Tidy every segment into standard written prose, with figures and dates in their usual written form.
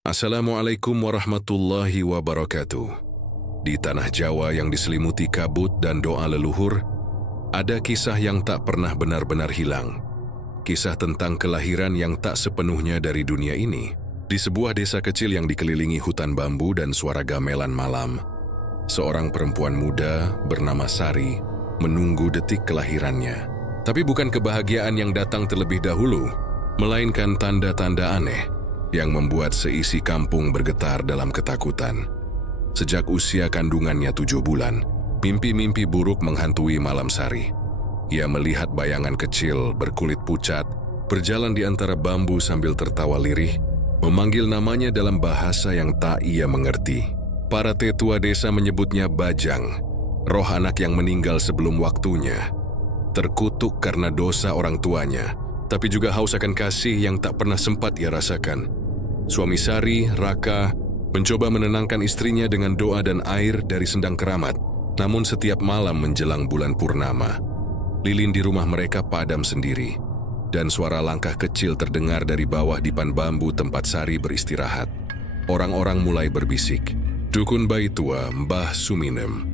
Assalamualaikum warahmatullahi wabarakatuh. Di tanah Jawa yang diselimuti kabut dan doa leluhur, ada kisah yang tak pernah benar-benar hilang. Kisah tentang kelahiran yang tak sepenuhnya dari dunia ini. Di sebuah desa kecil yang dikelilingi hutan bambu dan suara gamelan malam, seorang perempuan muda bernama Sari menunggu detik kelahirannya. Tapi bukan kebahagiaan yang datang terlebih dahulu, melainkan tanda-tanda aneh yang membuat seisi kampung bergetar dalam ketakutan. Sejak usia kandungannya 7 bulan, mimpi-mimpi buruk menghantui malam Sari. Ia melihat bayangan kecil berkulit pucat, berjalan di antara bambu sambil tertawa lirih, memanggil namanya dalam bahasa yang tak ia mengerti. Para tetua desa menyebutnya Bajang, roh anak yang meninggal sebelum waktunya. Terkutuk karena dosa orang tuanya, tapi juga haus akan kasih yang tak pernah sempat ia rasakan. Suami Sari, Raka, mencoba menenangkan istrinya dengan doa dan air dari sendang keramat. Namun setiap malam menjelang bulan purnama, lilin di rumah mereka padam sendiri, dan suara langkah kecil terdengar dari bawah dipan bambu tempat Sari beristirahat. Orang-orang mulai berbisik. Dukun bayi tua Mbah Suminem,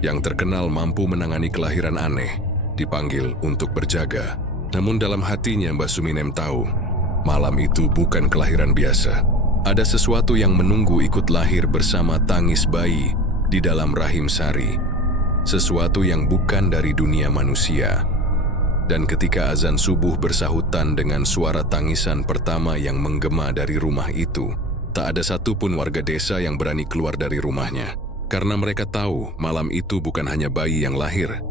yang terkenal mampu menangani kelahiran aneh, dipanggil untuk berjaga. Namun dalam hatinya Mbah Suminem tahu, malam itu bukan kelahiran biasa. Ada sesuatu yang menunggu ikut lahir bersama tangis bayi di dalam rahim Sari. Sesuatu yang bukan dari dunia manusia. Dan ketika azan subuh bersahutan dengan suara tangisan pertama yang menggema dari rumah itu, tak ada satupun warga desa yang berani keluar dari rumahnya. Karena mereka tahu malam itu bukan hanya bayi yang lahir,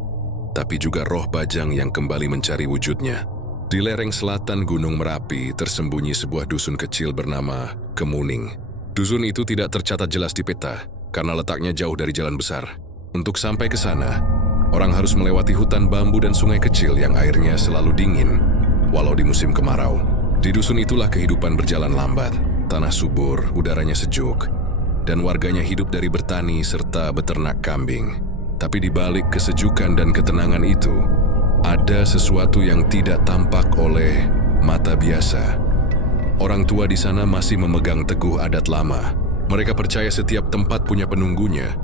tapi juga roh Bajang yang kembali mencari wujudnya. Di lereng selatan Gunung Merapi tersembunyi sebuah dusun kecil bernama Kemuning. Dusun itu tidak tercatat jelas di peta karena letaknya jauh dari jalan besar. Untuk sampai ke sana, orang harus melewati hutan bambu dan sungai kecil yang airnya selalu dingin, walau di musim kemarau. Di dusun itulah kehidupan berjalan lambat. Tanah subur, udaranya sejuk, dan warganya hidup dari bertani serta beternak kambing. Tapi di balik kesejukan dan ketenangan itu, ada sesuatu yang tidak tampak oleh mata biasa. Orang tua di sana masih memegang teguh adat lama. Mereka percaya setiap tempat punya penunggunya,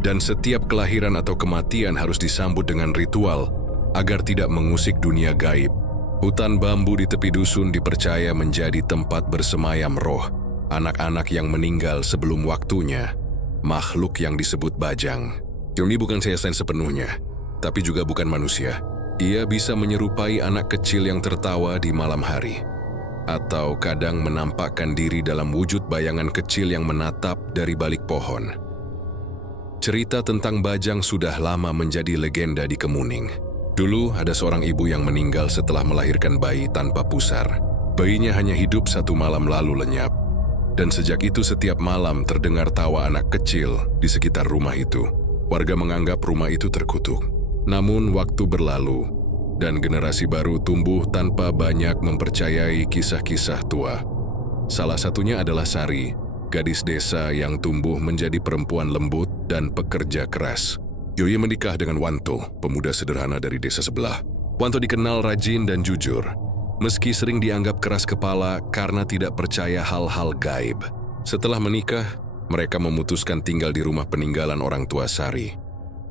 dan setiap kelahiran atau kematian harus disambut dengan ritual agar tidak mengusik dunia gaib. Hutan bambu di tepi dusun dipercaya menjadi tempat bersemayam roh anak-anak yang meninggal sebelum waktunya, makhluk yang disebut Bajang. Ini bukan setan sepenuhnya, tapi juga bukan manusia. Ia bisa menyerupai anak kecil yang tertawa di malam hari, atau kadang menampakkan diri dalam wujud bayangan kecil yang menatap dari balik pohon. Cerita tentang Bajang sudah lama menjadi legenda di Kemuning. Dulu ada seorang ibu yang meninggal setelah melahirkan bayi tanpa pusar. Bayinya hanya hidup 1 malam lalu lenyap, dan sejak itu setiap malam terdengar tawa anak kecil di sekitar rumah itu. Warga menganggap rumah itu terkutuk. Namun waktu berlalu, dan generasi baru tumbuh tanpa banyak mempercayai kisah-kisah tua. Salah satunya adalah Sari, gadis desa yang tumbuh menjadi perempuan lembut dan pekerja keras. Ia menikah dengan Wanto, pemuda sederhana dari desa sebelah. Wanto dikenal rajin dan jujur, meski sering dianggap keras kepala karena tidak percaya hal-hal gaib. Setelah menikah, mereka memutuskan tinggal di rumah peninggalan orang tua Sari.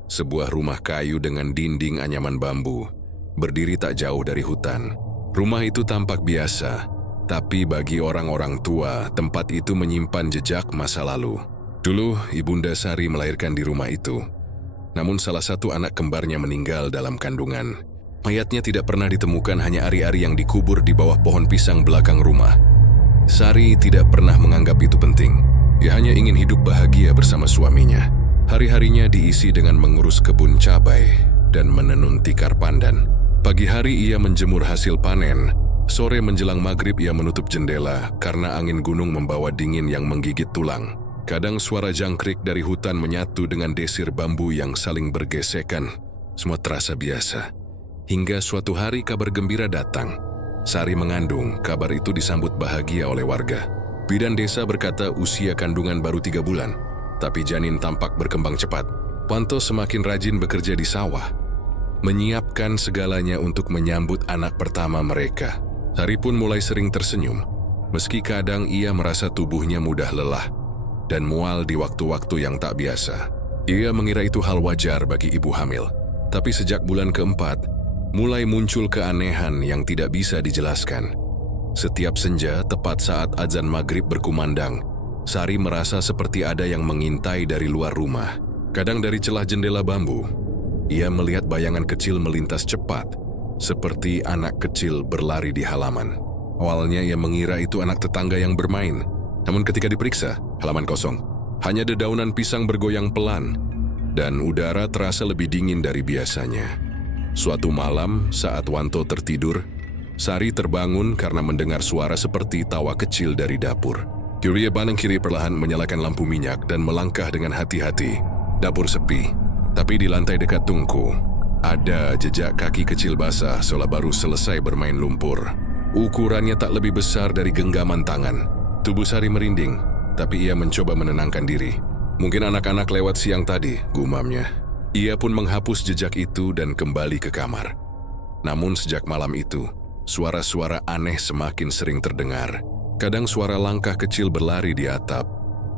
Sebuah rumah kayu dengan dinding anyaman bambu, berdiri tak jauh dari hutan. Rumah itu tampak biasa, tapi bagi orang-orang tua, tempat itu menyimpan jejak masa lalu. Dulu, Ibunda Sari melahirkan di rumah itu. Namun salah satu anak kembarnya meninggal dalam kandungan. Mayatnya tidak pernah ditemukan, hanya ari-ari yang dikubur di bawah pohon pisang belakang rumah. Sari tidak pernah menganggap itu penting. Ia hanya ingin hidup bahagia bersama suaminya. Hari-harinya diisi dengan mengurus kebun cabai dan menenun tikar pandan. Pagi hari ia menjemur hasil panen. Sore menjelang maghrib ia menutup jendela karena angin gunung membawa dingin yang menggigit tulang. Kadang suara jangkrik dari hutan menyatu dengan desir bambu yang saling bergesekan. Semua terasa biasa. Hingga suatu hari kabar gembira datang. Sari mengandung, kabar itu disambut bahagia oleh warga. Bidan desa berkata usia kandungan baru 3 bulan. Tapi janin tampak berkembang cepat. Wanto semakin rajin bekerja di sawah, menyiapkan segalanya untuk menyambut anak pertama mereka. Sari pun mulai sering tersenyum. Meski kadang ia merasa tubuhnya mudah lelah dan mual di waktu-waktu yang tak biasa. Ia mengira itu hal wajar bagi ibu hamil. Tapi sejak bulan keempat, mulai muncul keanehan yang tidak bisa dijelaskan. Setiap senja, tepat saat azan maghrib berkumandang, Sari merasa seperti ada yang mengintai dari luar rumah. Kadang dari celah jendela bambu, ia melihat bayangan kecil melintas cepat, seperti anak kecil berlari di halaman. Awalnya ia mengira itu anak tetangga yang bermain, namun ketika diperiksa, halaman kosong. Hanya dedaunan pisang bergoyang pelan, dan udara terasa lebih dingin dari biasanya. Suatu malam, saat Wanto tertidur, Sari terbangun karena mendengar suara seperti tawa kecil dari dapur. Ia pandang kiri perlahan menyalakan lampu minyak dan melangkah dengan hati-hati. Dapur sepi, tapi di lantai dekat tungku, ada jejak kaki kecil basah seolah baru selesai bermain lumpur. Ukurannya tak lebih besar dari genggaman tangan. Tubuh Sari merinding, tapi ia mencoba menenangkan diri. Mungkin anak-anak lewat siang tadi, gumamnya. Ia pun menghapus jejak itu dan kembali ke kamar. Namun sejak malam itu, suara-suara aneh semakin sering terdengar. Kadang suara langkah kecil berlari di atap,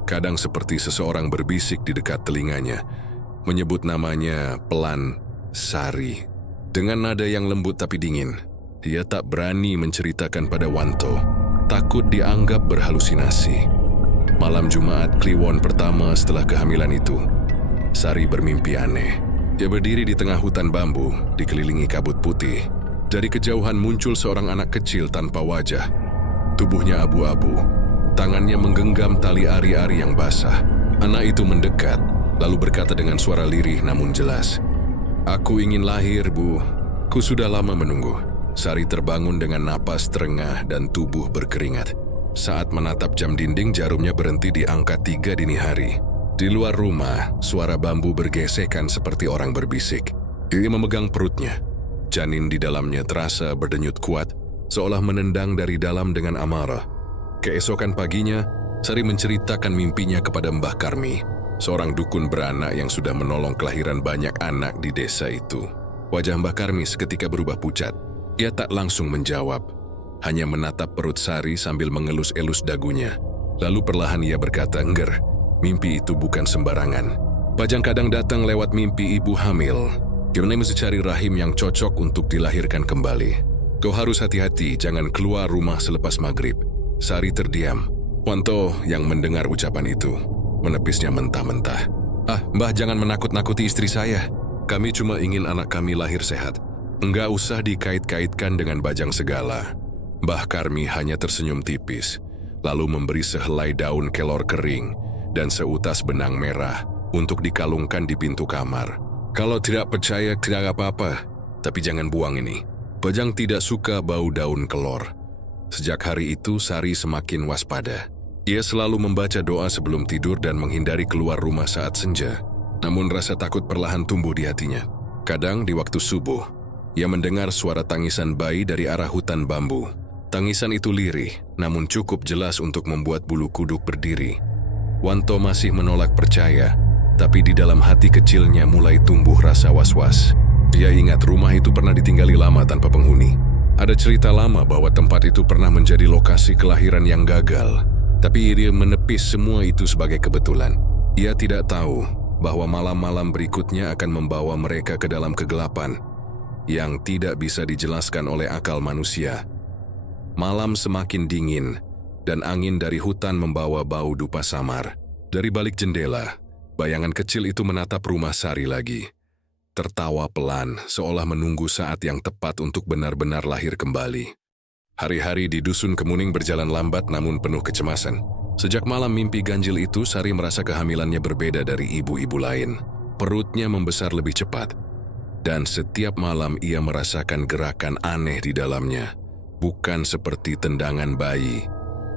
kadang seperti seseorang berbisik di dekat telinganya, menyebut namanya pelan, Sari. Dengan nada yang lembut tapi dingin, ia tak berani menceritakan pada Wanto, takut dianggap berhalusinasi. Malam Jumat Kliwon pertama setelah kehamilan itu, Sari bermimpi aneh. Dia berdiri di tengah hutan bambu, dikelilingi kabut putih. Dari kejauhan muncul seorang anak kecil tanpa wajah. Tubuhnya abu-abu, tangannya menggenggam tali ari-ari yang basah. Anak itu mendekat, lalu berkata dengan suara lirih namun jelas, "Aku ingin lahir, Bu. Ku sudah lama menunggu." Sari terbangun dengan napas terengah dan tubuh berkeringat. Saat menatap jam dinding, jarumnya berhenti di angka 3 dini hari. Di luar rumah, suara bambu bergesekan seperti orang berbisik. Ia memegang perutnya. Janin di dalamnya terasa berdenyut kuat, seolah menendang dari dalam dengan amarah. Keesokan paginya, Sari menceritakan mimpinya kepada Mbah Karmi, seorang dukun beranak yang sudah menolong kelahiran banyak anak di desa itu. Wajah Mbah Karmi seketika berubah pucat. Ia tak langsung menjawab, hanya menatap perut Sari sambil mengelus-elus dagunya. Lalu perlahan ia berkata, "Engger, mimpi itu bukan sembarangan. Pajang kadang datang lewat mimpi ibu hamil. Kita mesti cari rahim yang cocok untuk dilahirkan kembali. Kau harus hati-hati, jangan keluar rumah selepas maghrib." Sari terdiam. Wanto yang mendengar ucapan itu, menepisnya mentah-mentah. "Ah, Mbah, jangan menakut-nakuti istri saya. Kami cuma ingin anak kami lahir sehat. Enggak usah dikait-kaitkan dengan bajang segala." Mbah Karmi hanya tersenyum tipis, lalu memberi sehelai daun kelor kering dan seutas benang merah untuk dikalungkan di pintu kamar. "Kalau tidak percaya, tidak apa-apa, tapi jangan buang ini. Bajang tidak suka bau daun kelor." Sejak hari itu, Sari semakin waspada. Ia selalu membaca doa sebelum tidur dan menghindari keluar rumah saat senja. Namun rasa takut perlahan tumbuh di hatinya. Kadang di waktu subuh, ia mendengar suara tangisan bayi dari arah hutan bambu. Tangisan itu lirih, namun cukup jelas untuk membuat bulu kuduk berdiri. Wanto masih menolak percaya, tapi di dalam hati kecilnya mulai tumbuh rasa was-was. Dia ingat rumah itu pernah ditinggali lama tanpa penghuni. Ada cerita lama bahwa tempat itu pernah menjadi lokasi kelahiran yang gagal, tapi dia menepis semua itu sebagai kebetulan. Ia tidak tahu bahwa malam-malam berikutnya akan membawa mereka ke dalam kegelapan yang tidak bisa dijelaskan oleh akal manusia. Malam semakin dingin, dan angin dari hutan membawa bau dupa samar. Dari balik jendela, bayangan kecil itu menatap rumah Sari lagi. Tertawa pelan, seolah menunggu saat yang tepat untuk benar-benar lahir kembali. Hari-hari di Dusun Kemuning berjalan lambat namun penuh kecemasan. Sejak malam mimpi ganjil itu, Sari merasa kehamilannya berbeda dari ibu-ibu lain. Perutnya membesar lebih cepat, dan setiap malam ia merasakan gerakan aneh di dalamnya. Bukan seperti tendangan bayi,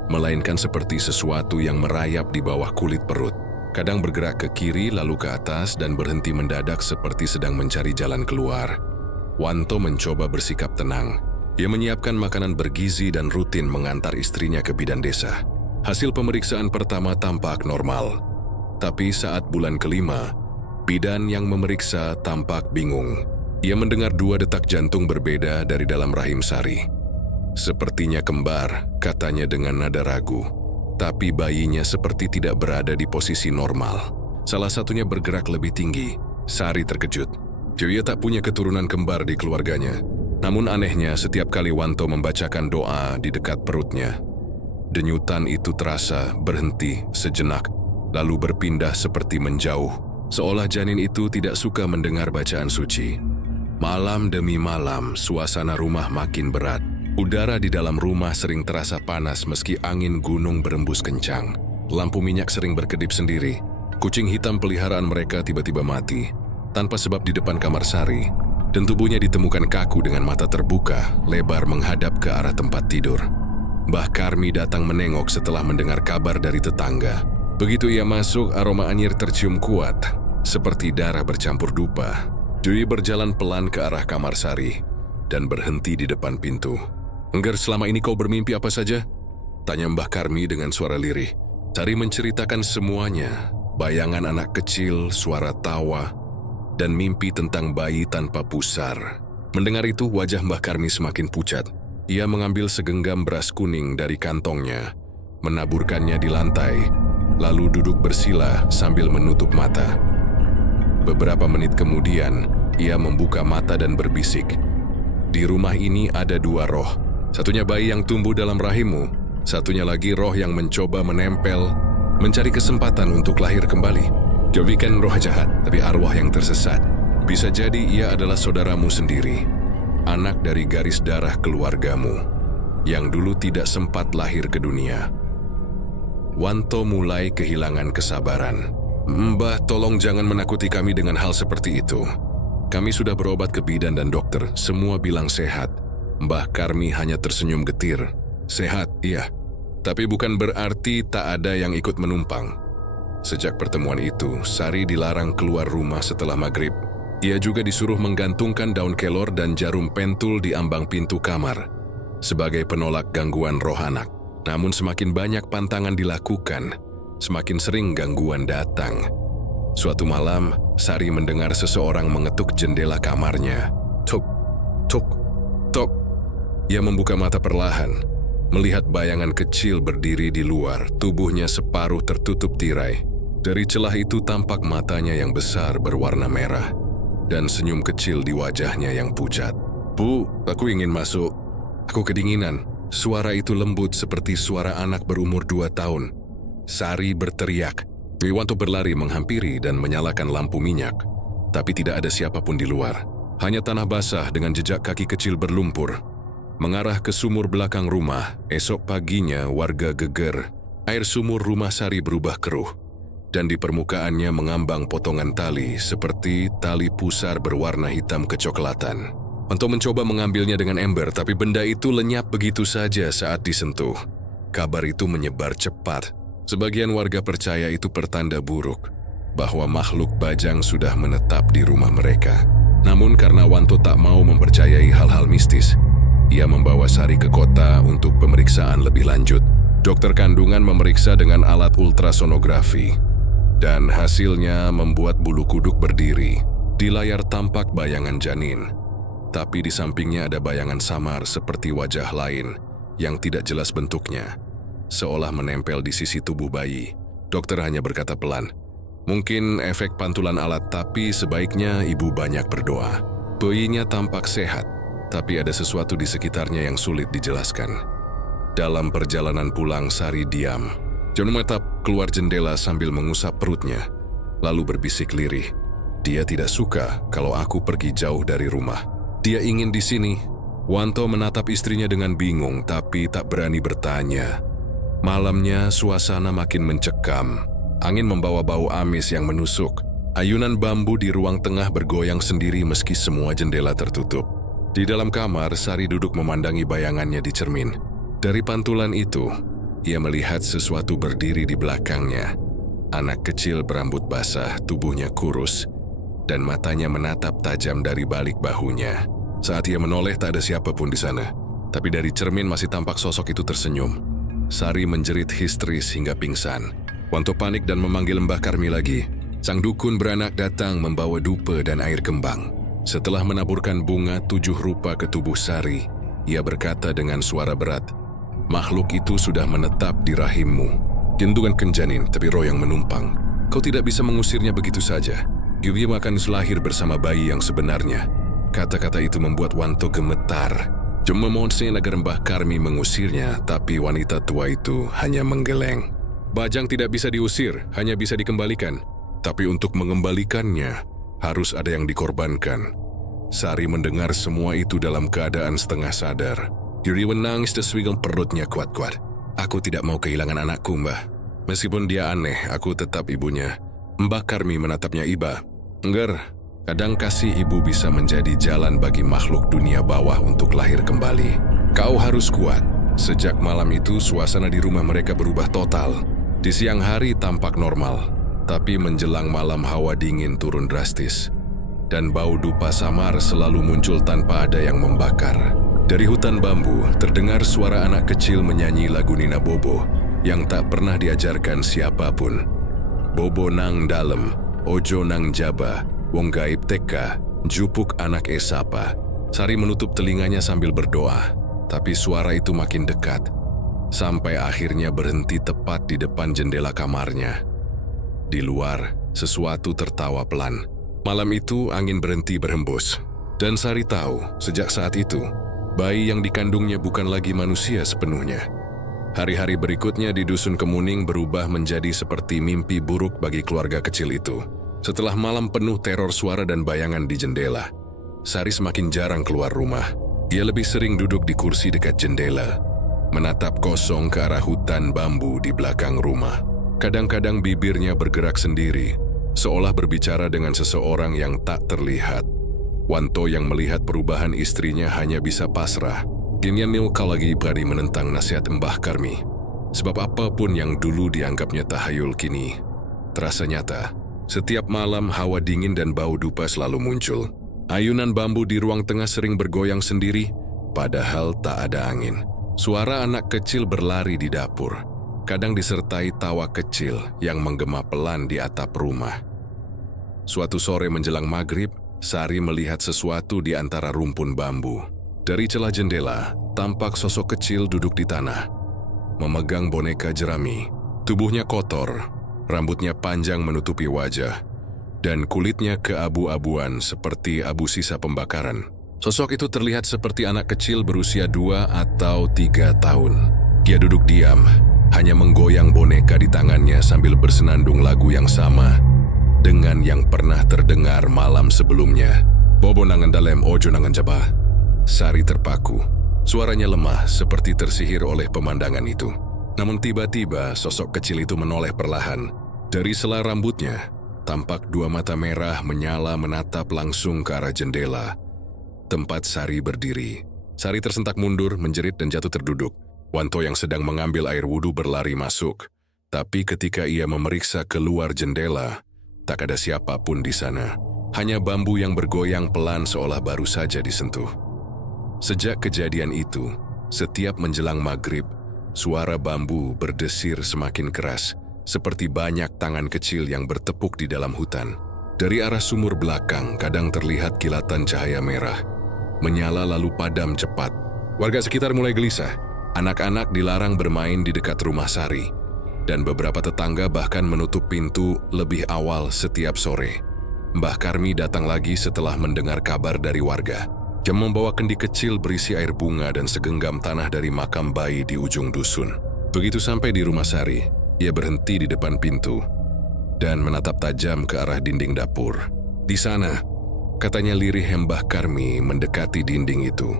melainkan seperti sesuatu yang merayap di bawah kulit perut. Kadang bergerak ke kiri lalu ke atas dan berhenti mendadak seperti sedang mencari jalan keluar. Wanto mencoba bersikap tenang. Ia menyiapkan makanan bergizi dan rutin mengantar istrinya ke bidan desa. Hasil pemeriksaan pertama tampak normal. Tapi saat bulan kelima, bidan yang memeriksa tampak bingung. Ia mendengar 2 detak jantung berbeda dari dalam rahim Sari. Sepertinya kembar, katanya dengan nada ragu. Tapi bayinya seperti tidak berada di posisi normal. Salah satunya bergerak lebih tinggi. Sari terkejut. Dia tak punya keturunan kembar di keluarganya. Namun anehnya, setiap kali Wanto membacakan doa di dekat perutnya, denyutan itu terasa berhenti sejenak, lalu berpindah seperti menjauh, seolah janin itu tidak suka mendengar bacaan suci. Malam demi malam, suasana rumah makin berat. Udara di dalam rumah sering terasa panas meski angin gunung berembus kencang. Lampu minyak sering berkedip sendiri. Kucing hitam peliharaan mereka tiba-tiba mati, tanpa sebab di depan kamar Sari, dan tubuhnya ditemukan kaku dengan mata terbuka, lebar menghadap ke arah tempat tidur. Mbah Karmi datang menengok setelah mendengar kabar dari tetangga. Begitu ia masuk, aroma anyir tercium kuat, seperti darah bercampur dupa. Dwi berjalan pelan ke arah kamar Sari, dan berhenti di depan pintu. "Enggar, selama ini kau bermimpi apa saja?" tanya Mbah Karmi dengan suara lirih. Sari menceritakan semuanya, bayangan anak kecil, suara tawa, dan mimpi tentang bayi tanpa pusar. Mendengar itu, wajah Mbah Karmi semakin pucat. Ia mengambil segenggam beras kuning dari kantongnya, menaburkannya di lantai, lalu duduk bersila sambil menutup mata. Beberapa menit kemudian, ia membuka mata dan berbisik. "Di rumah ini ada 2 roh. Satunya bayi yang tumbuh dalam rahimmu, satunya lagi roh yang mencoba menempel, mencari kesempatan untuk lahir kembali. Jovi kan roh jahat, tapi arwah yang tersesat. Bisa jadi ia adalah saudaramu sendiri, anak dari garis darah keluargamu, yang dulu tidak sempat lahir ke dunia." Wanto mulai kehilangan kesabaran. "Mbah, tolong jangan menakuti kami dengan hal seperti itu. Kami sudah berobat ke bidan dan dokter, semua bilang sehat." Mbah Karmi hanya tersenyum getir. "Sehat, iya. Tapi bukan berarti tak ada yang ikut menumpang." Sejak pertemuan itu, Sari dilarang keluar rumah setelah maghrib. Ia juga disuruh menggantungkan daun kelor dan jarum pentul di ambang pintu kamar, sebagai penolak gangguan roh anak. Namun semakin banyak pantangan dilakukan, semakin sering gangguan datang. Suatu malam, Sari mendengar seseorang mengetuk jendela kamarnya. Tok, tok, tok. Ia membuka mata perlahan, melihat bayangan kecil berdiri di luar, tubuhnya separuh tertutup tirai. Dari celah itu tampak matanya yang besar berwarna merah, dan senyum kecil di wajahnya yang pucat. "Bu, aku ingin masuk. Aku kedinginan." Suara itu lembut seperti suara anak berumur 2 tahun. Sari berteriak. Wiwanto berlari menghampiri dan menyalakan lampu minyak, tapi tidak ada siapapun di luar. Hanya tanah basah dengan jejak kaki kecil berlumpur. Mengarah ke sumur belakang rumah, esok paginya warga geger. Air sumur rumah Sari berubah keruh, dan di permukaannya mengambang potongan tali seperti tali pusar berwarna hitam kecoklatan. Wanto mencoba mengambilnya dengan ember, tapi benda itu lenyap begitu saja saat disentuh. Kabar itu menyebar cepat. Sebagian warga percaya itu pertanda buruk, bahwa makhluk bajang sudah menetap di rumah mereka. Namun karena Wanto tak mau mempercayai hal-hal mistis, ia membawa Sari ke kota untuk pemeriksaan lebih lanjut. Dokter kandungan memeriksa dengan alat ultrasonografi, dan hasilnya membuat bulu kuduk berdiri. Di layar tampak bayangan janin, tapi di sampingnya ada bayangan samar seperti wajah lain yang tidak jelas bentuknya, seolah menempel di sisi tubuh bayi. Dokter hanya berkata pelan, "Mungkin efek pantulan alat, tapi sebaiknya ibu banyak berdoa." Bayinya tampak sehat, tapi ada sesuatu di sekitarnya yang sulit dijelaskan. Dalam perjalanan pulang, Sari diam. John menatap keluar jendela sambil mengusap perutnya, lalu berbisik lirih. "Dia tidak suka kalau aku pergi jauh dari rumah. Dia ingin di sini." Wanto menatap istrinya dengan bingung, tapi tak berani bertanya. Malamnya, suasana makin mencekam. Angin membawa bau amis yang menusuk. Ayunan bambu di ruang tengah bergoyang sendiri meski semua jendela tertutup. Di dalam kamar, Sari duduk memandangi bayangannya di cermin. Dari pantulan itu, ia melihat sesuatu berdiri di belakangnya. Anak kecil berambut basah, tubuhnya kurus, dan matanya menatap tajam dari balik bahunya. Saat ia menoleh, tak ada siapapun di sana. Tapi dari cermin masih tampak sosok itu tersenyum. Sari menjerit histeris hingga pingsan. Wanto panik dan memanggil Mbah Karmi lagi. Sang dukun beranak datang membawa dupe dan air kembang. Setelah menaburkan bunga 7 rupa ke tubuh Sari, ia berkata dengan suara berat, "Makhluk itu sudah menetap di rahimmu. Gendungan kenjanin, tapi roh yang menumpang. Kau tidak bisa mengusirnya begitu saja. Dia akan lahir bersama bayi yang sebenarnya." Kata-kata itu membuat Wanto gemetar. Cuma memohon agar Mbah Karmi mengusirnya, tapi wanita tua itu hanya menggeleng. "Bajang tidak bisa diusir, hanya bisa dikembalikan. Tapi untuk mengembalikannya, harus ada yang dikorbankan." Sari mendengar semua itu dalam keadaan setengah sadar. Dia menangis dan swigang perutnya kuat-kuat. "Aku tidak mau kehilangan anakku, Mbah. Meskipun dia aneh, aku tetap ibunya." Mbah Karmi menatapnya iba. "Enggar, kadang kasih ibu bisa menjadi jalan bagi makhluk dunia bawah untuk lahir kembali. Kau harus kuat." Sejak malam itu, suasana di rumah mereka berubah total. Di siang hari tampak normal, tapi menjelang malam hawa dingin turun drastis. Dan bau dupa samar selalu muncul tanpa ada yang membakar. Dari hutan bambu, terdengar suara anak kecil menyanyi lagu Nina Bobo yang tak pernah diajarkan siapapun. "Bobo nang dalem, ojo nang jaba, wong gaib teka, jupuk anak esapa." Sari menutup telinganya sambil berdoa, tapi suara itu makin dekat, sampai akhirnya berhenti tepat di depan jendela kamarnya. Di luar, sesuatu tertawa pelan. Malam itu angin berhenti berhembus, dan Sari tahu sejak saat itu, bayi yang dikandungnya bukan lagi manusia sepenuhnya. Hari-hari berikutnya di Dusun Kemuning berubah menjadi seperti mimpi buruk bagi keluarga kecil itu. Setelah malam penuh teror suara dan bayangan di jendela, Sari semakin jarang keluar rumah. Ia lebih sering duduk di kursi dekat jendela, menatap kosong ke arah hutan bambu di belakang rumah. Kadang-kadang bibirnya bergerak sendiri, seolah berbicara dengan seseorang yang tak terlihat. Wanto yang melihat perubahan istrinya hanya bisa pasrah. Kini kau lagi berani menentang nasihat Mbah Karmi. Sebab apapun yang dulu dianggapnya tahayul kini terasa nyata. Setiap malam hawa dingin dan bau dupa selalu muncul. Ayunan bambu di ruang tengah sering bergoyang sendiri, padahal tak ada angin. Suara anak kecil berlari di dapur, kadang disertai tawa kecil yang menggema pelan di atap rumah. Suatu sore menjelang maghrib, Sari melihat sesuatu di antara rumpun bambu. Dari celah jendela, tampak sosok kecil duduk di tanah, memegang boneka jerami. Tubuhnya kotor, rambutnya panjang menutupi wajah, dan kulitnya keabu-abuan seperti abu sisa pembakaran. Sosok itu terlihat seperti anak kecil berusia 2 atau 3 tahun. Dia duduk diam, hanya menggoyang boneka di tangannya sambil bersenandung lagu yang sama dengan yang pernah terdengar malam sebelumnya. "Bobo nangan dalem, ojo nangan jaba." Sari terpaku. Suaranya lemah seperti tersihir oleh pemandangan itu. Namun tiba-tiba sosok kecil itu menoleh perlahan. Dari sela rambutnya, tampak 2 mata merah menyala menatap langsung ke arah jendela tempat Sari berdiri. Sari tersentak mundur, menjerit dan jatuh terduduk. Wanto yang sedang mengambil air wudhu berlari masuk. Tapi ketika ia memeriksa keluar jendela, tak ada siapapun di sana. Hanya bambu yang bergoyang pelan seolah baru saja disentuh. Sejak kejadian itu, setiap menjelang maghrib, suara bambu berdesir semakin keras, seperti banyak tangan kecil yang bertepuk di dalam hutan. Dari arah sumur belakang, kadang terlihat kilatan cahaya merah, menyala lalu padam cepat. Warga sekitar mulai gelisah. Anak-anak dilarang bermain di dekat rumah Sari, dan beberapa tetangga bahkan menutup pintu lebih awal setiap sore. Mbah Karmi datang lagi setelah mendengar kabar dari warga. Dia membawa kendi kecil berisi air bunga dan segenggam tanah dari makam bayi di ujung dusun. Begitu sampai di rumah Sari, ia berhenti di depan pintu dan menatap tajam ke arah dinding dapur. Di sana, katanya lirih Mbah Karmi mendekati dinding itu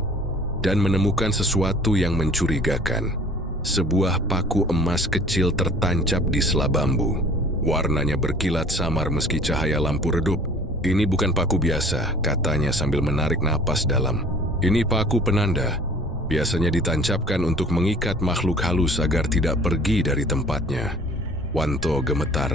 dan menemukan sesuatu yang mencurigakan. Sebuah paku emas kecil tertancap di sela bambu. Warnanya berkilat samar meski cahaya lampu redup. "Ini bukan paku biasa," katanya sambil menarik napas dalam. "Ini paku penanda. Biasanya ditancapkan untuk mengikat makhluk halus agar tidak pergi dari tempatnya." Wanto gemetar.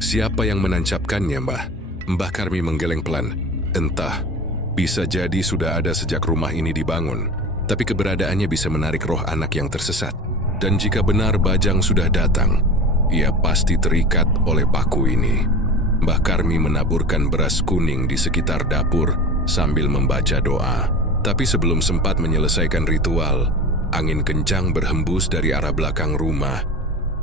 "Siapa yang menancapkannya, Mbah?" Mbah Karmi menggeleng pelan. "Entah. Bisa jadi sudah ada sejak rumah ini dibangun. Tapi keberadaannya bisa menarik roh anak yang tersesat. Dan jika benar Bajang sudah datang, ia pasti terikat oleh paku ini." Mbah Karmi menaburkan beras kuning di sekitar dapur sambil membaca doa. Tapi sebelum sempat menyelesaikan ritual, angin kencang berhembus dari arah belakang rumah,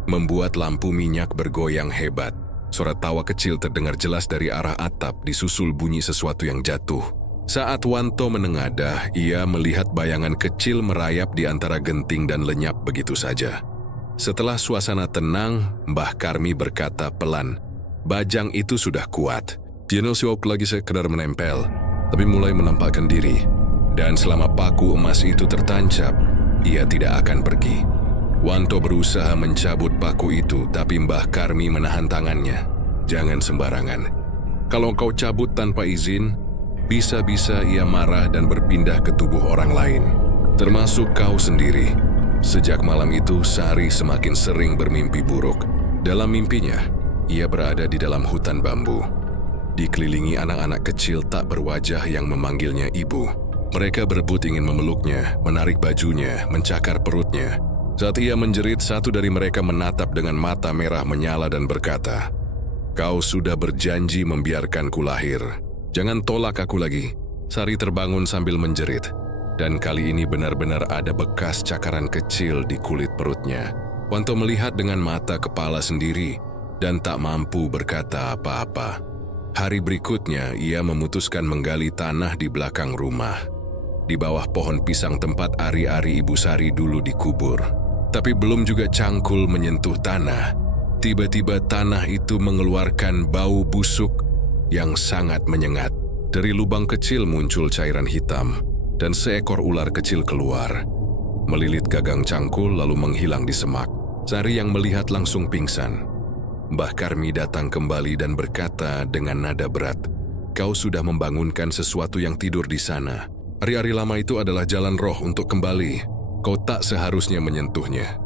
membuat lampu minyak bergoyang hebat. Suara tawa kecil terdengar jelas dari arah atap, disusul bunyi sesuatu yang jatuh. Saat Wanto menengadah, ia melihat bayangan kecil merayap di antara genting dan lenyap begitu saja. Setelah suasana tenang, Mbah Karmi berkata pelan, "Bajang itu sudah kuat. Dia siwak lagi sekedar menempel, tapi mulai menampakkan diri. Dan selama paku emas itu tertancap, ia tidak akan pergi." Wanto berusaha mencabut paku itu, tapi Mbah Karmi menahan tangannya. "Jangan sembarangan. Kalau kau cabut tanpa izin, bisa-bisa ia marah dan berpindah ke tubuh orang lain, termasuk kau sendiri." Sejak malam itu, Sari semakin sering bermimpi buruk. Dalam mimpinya, ia berada di dalam hutan bambu, dikelilingi anak-anak kecil tak berwajah yang memanggilnya ibu. Mereka berebut ingin memeluknya, menarik bajunya, mencakar perutnya. Saat ia menjerit, satu dari mereka menatap dengan mata merah menyala dan berkata, "Kau sudah berjanji membiarkanku lahir. Jangan tolak aku lagi." Sari terbangun sambil menjerit, dan kali ini benar-benar ada bekas cakaran kecil di kulit perutnya. Wanto melihat dengan mata kepala sendiri dan tak mampu berkata apa-apa. Hari berikutnya, ia memutuskan menggali tanah di belakang rumah, di bawah pohon pisang tempat ari-ari Ibu Sari dulu dikubur. Tapi belum juga cangkul menyentuh tanah, tiba-tiba tanah itu mengeluarkan bau busuk yang sangat menyengat. Dari lubang kecil muncul cairan hitam, dan seekor ular kecil keluar, melilit gagang cangkul lalu menghilang di semak. Sari yang melihat langsung pingsan. Mbah Karmi datang kembali dan berkata dengan nada berat, "Kau sudah membangunkan sesuatu yang tidur di sana. Ari-ari lama itu adalah jalan roh untuk kembali. Kau tak seharusnya menyentuhnya."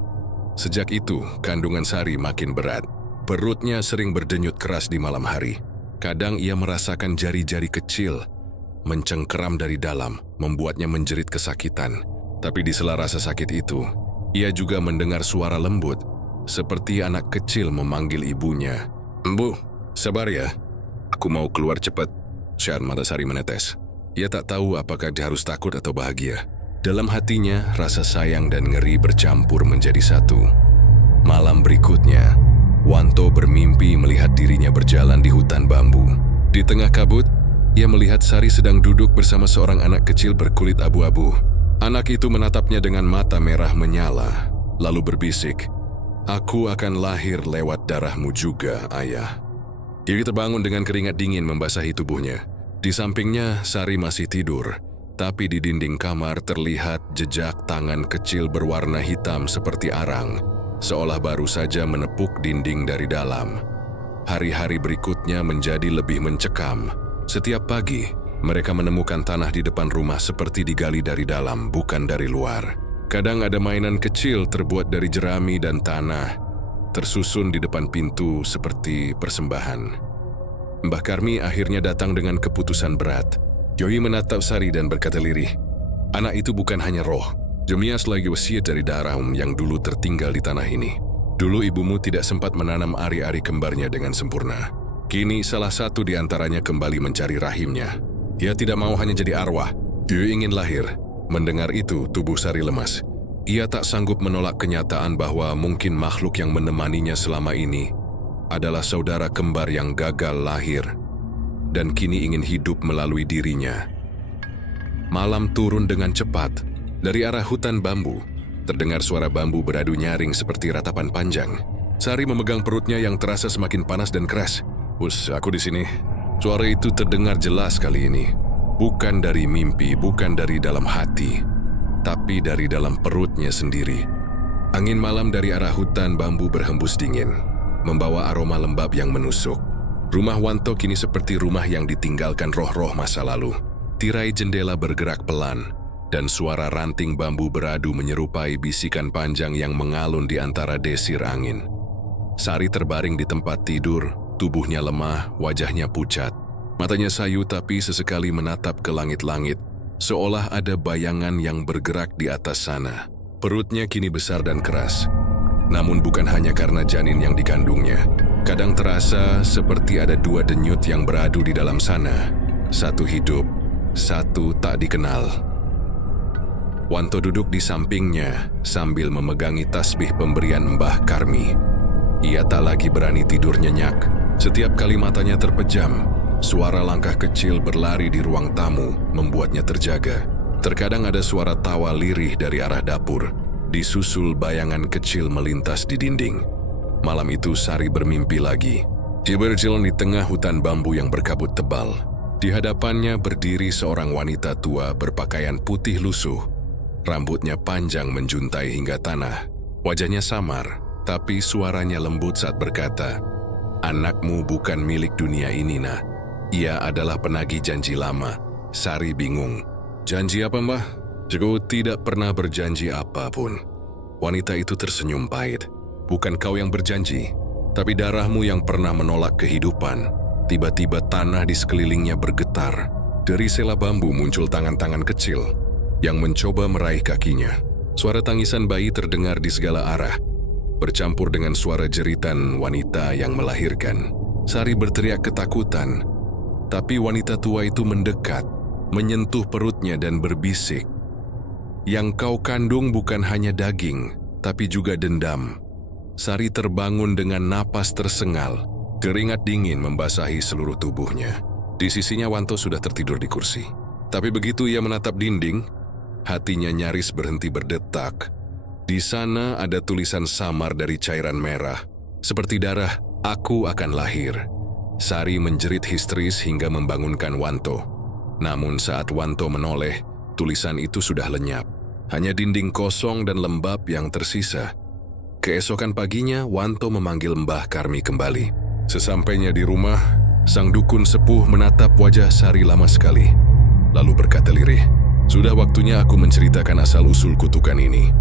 Sejak itu, kandungan Sari makin berat. Perutnya sering berdenyut keras di malam hari. Kadang ia merasakan jari-jari kecil mencengkeram dari dalam, membuatnya menjerit kesakitan. Tapi di sela rasa sakit itu, ia juga mendengar suara lembut, seperti anak kecil memanggil ibunya. "Bu, sabar ya. Aku mau keluar cepat." Saat mata Sari menetes, ia tak tahu apakah dia harus takut atau bahagia. Dalam hatinya, rasa sayang dan ngeri bercampur menjadi satu. Malam berikutnya, Wanto bermimpi melihat dirinya berjalan di hutan bambu. Di tengah kabut, ia melihat Sari sedang duduk bersama seorang anak kecil berkulit abu-abu. Anak itu menatapnya dengan mata merah menyala, lalu berbisik, "Aku akan lahir lewat darahmu juga, ayah." Ia terbangun dengan keringat dingin membasahi tubuhnya. Di sampingnya, Sari masih tidur. Tapi di dinding kamar terlihat jejak tangan kecil berwarna hitam seperti arang, seolah baru saja menepuk dinding dari dalam. Hari-hari berikutnya menjadi lebih mencekam. Setiap pagi, mereka menemukan tanah di depan rumah seperti digali dari dalam, bukan dari luar. Kadang ada mainan kecil terbuat dari jerami dan tanah, tersusun di depan pintu seperti persembahan. Mbah Karmi akhirnya datang dengan keputusan berat. Joyi menatap Sari dan berkata lirih, "Anak itu bukan hanya roh. Jemias lagi wasiat dari darahmu yang dulu tertinggal di tanah ini. Dulu ibumu tidak sempat menanam ari-ari kembarnya dengan sempurna. Kini salah satu di antaranya kembali mencari rahimnya. Ia tidak mau hanya jadi arwah. Dia ingin lahir." Mendengar itu, tubuh Sari lemas. Ia tak sanggup menolak kenyataan bahwa mungkin makhluk yang menemaninya selama ini adalah saudara kembar yang gagal lahir dan kini ingin hidup melalui dirinya. Malam turun dengan cepat. Dari arah hutan bambu, terdengar suara bambu beradu nyaring seperti ratapan panjang. Sari memegang perutnya yang terasa semakin panas dan keras. "Us, aku di sini." Suara itu terdengar jelas kali ini. Bukan dari mimpi, bukan dari dalam hati, tapi dari dalam perutnya sendiri. Angin malam dari arah hutan bambu berhembus dingin, membawa aroma lembab yang menusuk. Rumah Wanto kini seperti rumah yang ditinggalkan roh-roh masa lalu. Tirai jendela bergerak pelan, dan suara ranting bambu beradu menyerupai bisikan panjang yang mengalun di antara desir angin. Sari terbaring di tempat tidur, tubuhnya lemah, wajahnya pucat. Matanya sayu tapi sesekali menatap ke langit-langit, seolah ada bayangan yang bergerak di atas sana. Perutnya kini besar dan keras, namun bukan hanya karena janin yang dikandungnya. Kadang terasa seperti ada dua denyut yang beradu di dalam sana. Satu hidup, satu tak dikenal. Wanto duduk di sampingnya sambil memegangi tasbih pemberian Mbah Karmi. Ia tak lagi berani tidur nyenyak. Setiap kali matanya terpejam, suara langkah kecil berlari di ruang tamu membuatnya terjaga. Terkadang ada suara tawa lirih dari arah dapur, disusul bayangan kecil melintas di dinding. Malam itu Sari bermimpi lagi. Dia berjalan di tengah hutan bambu yang berkabut tebal. Di hadapannya berdiri seorang wanita tua berpakaian putih lusuh. Rambutnya panjang menjuntai hingga tanah. Wajahnya samar, tapi suaranya lembut saat berkata, "Anakmu bukan milik dunia ini, Nak. Ia adalah penagih janji lama." Sari bingung. "Janji apa, Mbah?" "Aku tidak pernah berjanji apapun." Wanita itu tersenyum pahit. "Bukan kau yang berjanji, tapi darahmu yang pernah menolak kehidupan." Tiba-tiba tanah di sekelilingnya bergetar. Dari sela bambu muncul tangan-tangan kecil yang mencoba meraih kakinya. Suara tangisan bayi terdengar di segala arah, bercampur dengan suara jeritan wanita yang melahirkan. Sari berteriak ketakutan, tapi wanita tua itu mendekat, menyentuh perutnya dan berbisik, "Yang kau kandung bukan hanya daging, tapi juga dendam." Sari terbangun dengan napas tersengal, keringat dingin membasahi seluruh tubuhnya. Di sisinya Wanto sudah tertidur di kursi. Tapi begitu ia menatap dinding, hatinya nyaris berhenti berdetak. Di sana ada tulisan samar dari cairan merah. Seperti darah, "Aku akan lahir." Sari menjerit histeris hingga membangunkan Wanto. Namun saat Wanto menoleh, tulisan itu sudah lenyap. Hanya dinding kosong dan lembab yang tersisa. Keesokan paginya, Wanto memanggil Mbah Karmi kembali. Sesampainya di rumah, sang dukun sepuh menatap wajah Sari lama sekali. Lalu berkata lirih, "Sudah waktunya aku menceritakan asal-usul kutukan ini."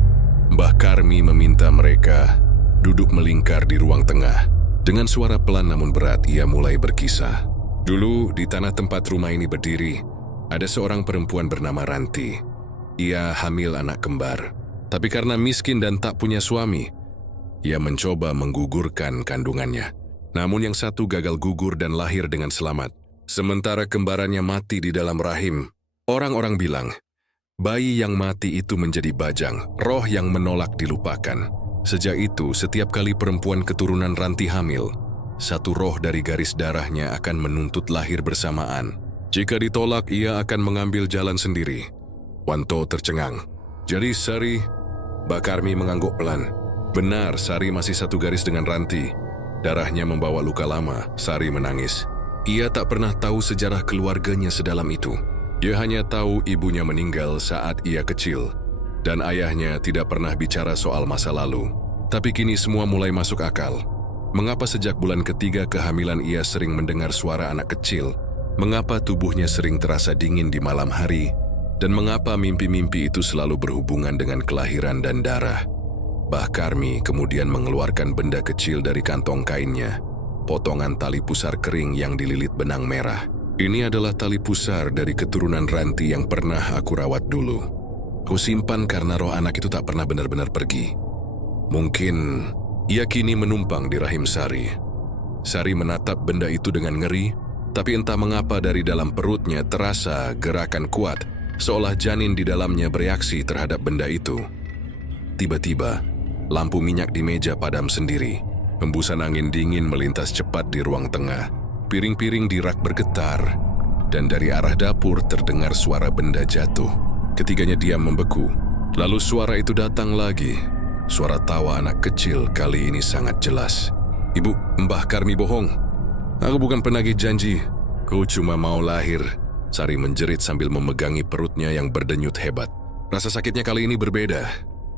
Mbah Karmi meminta mereka duduk melingkar di ruang tengah. Dengan suara pelan namun berat, ia mulai berkisah. Dulu, di tanah tempat rumah ini berdiri, ada seorang perempuan bernama Ranti. Ia hamil anak kembar. Tapi karena miskin dan tak punya suami, ia mencoba menggugurkan kandungannya. Namun yang satu gagal gugur dan lahir dengan selamat. Sementara kembarannya mati di dalam rahim. Orang-orang bilang, bayi yang mati itu menjadi bajang, roh yang menolak dilupakan. Sejak itu, setiap kali perempuan keturunan Ranti hamil, satu roh dari garis darahnya akan menuntut lahir bersamaan. Jika ditolak, ia akan mengambil jalan sendiri. Wanto tercengang. "Jadi Sari..." Mbah Karmi mengangguk pelan. "Benar, Sari masih satu garis dengan Ranti." Darahnya membawa luka lama. Sari menangis. Ia tak pernah tahu sejarah keluarganya sedalam itu. Dia hanya tahu ibunya meninggal saat ia kecil, dan ayahnya tidak pernah bicara soal masa lalu. Tapi kini semua mulai masuk akal. Mengapa sejak bulan ketiga kehamilan ia sering mendengar suara anak kecil? Mengapa tubuhnya sering terasa dingin di malam hari? Dan mengapa mimpi-mimpi itu selalu berhubungan dengan kelahiran dan darah? Mbah Karmi kemudian mengeluarkan benda kecil dari kantong kainnya, potongan tali pusar kering yang dililit benang merah. "Ini adalah tali pusar dari keturunan Ranti yang pernah aku rawat dulu. Aku simpan karena roh anak itu tak pernah benar-benar pergi. Mungkin ia kini menumpang di rahim Sari." Sari menatap benda itu dengan ngeri, tapi entah mengapa dari dalam perutnya terasa gerakan kuat, seolah janin di dalamnya bereaksi terhadap benda itu. Tiba-tiba, lampu minyak di meja padam sendiri. Hembusan angin dingin melintas cepat di ruang tengah. Piring-piring di rak bergetar, dan dari arah dapur terdengar suara benda jatuh. Ketiganya diam membeku. Lalu suara itu datang lagi. Suara tawa anak kecil kali ini sangat jelas. "Ibu, Mbah Karmi bohong. Aku bukan penagih janji. Ku cuma mau lahir." Sari menjerit sambil memegangi perutnya yang berdenyut hebat. Rasa sakitnya kali ini berbeda.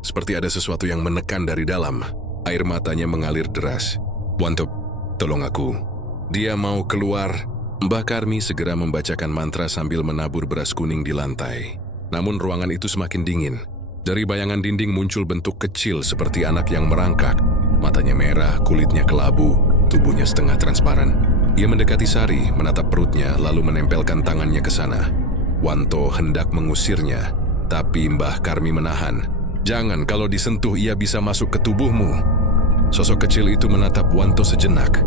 Seperti ada sesuatu yang menekan dari dalam. Air matanya mengalir deras. "Wanto, tolong aku." Dia mau keluar. Mbah Karmi segera membacakan mantra sambil menabur beras kuning di lantai. Namun ruangan itu semakin dingin. Dari bayangan dinding muncul bentuk kecil seperti anak yang merangkak. Matanya merah, kulitnya kelabu, tubuhnya setengah transparan. Ia mendekati Sari, menatap perutnya, lalu menempelkan tangannya ke sana. Wanto hendak mengusirnya, tapi Mbah Karmi menahan. "Jangan, kalau disentuh ia bisa masuk ke tubuhmu." Sosok kecil itu menatap Wanto sejenak,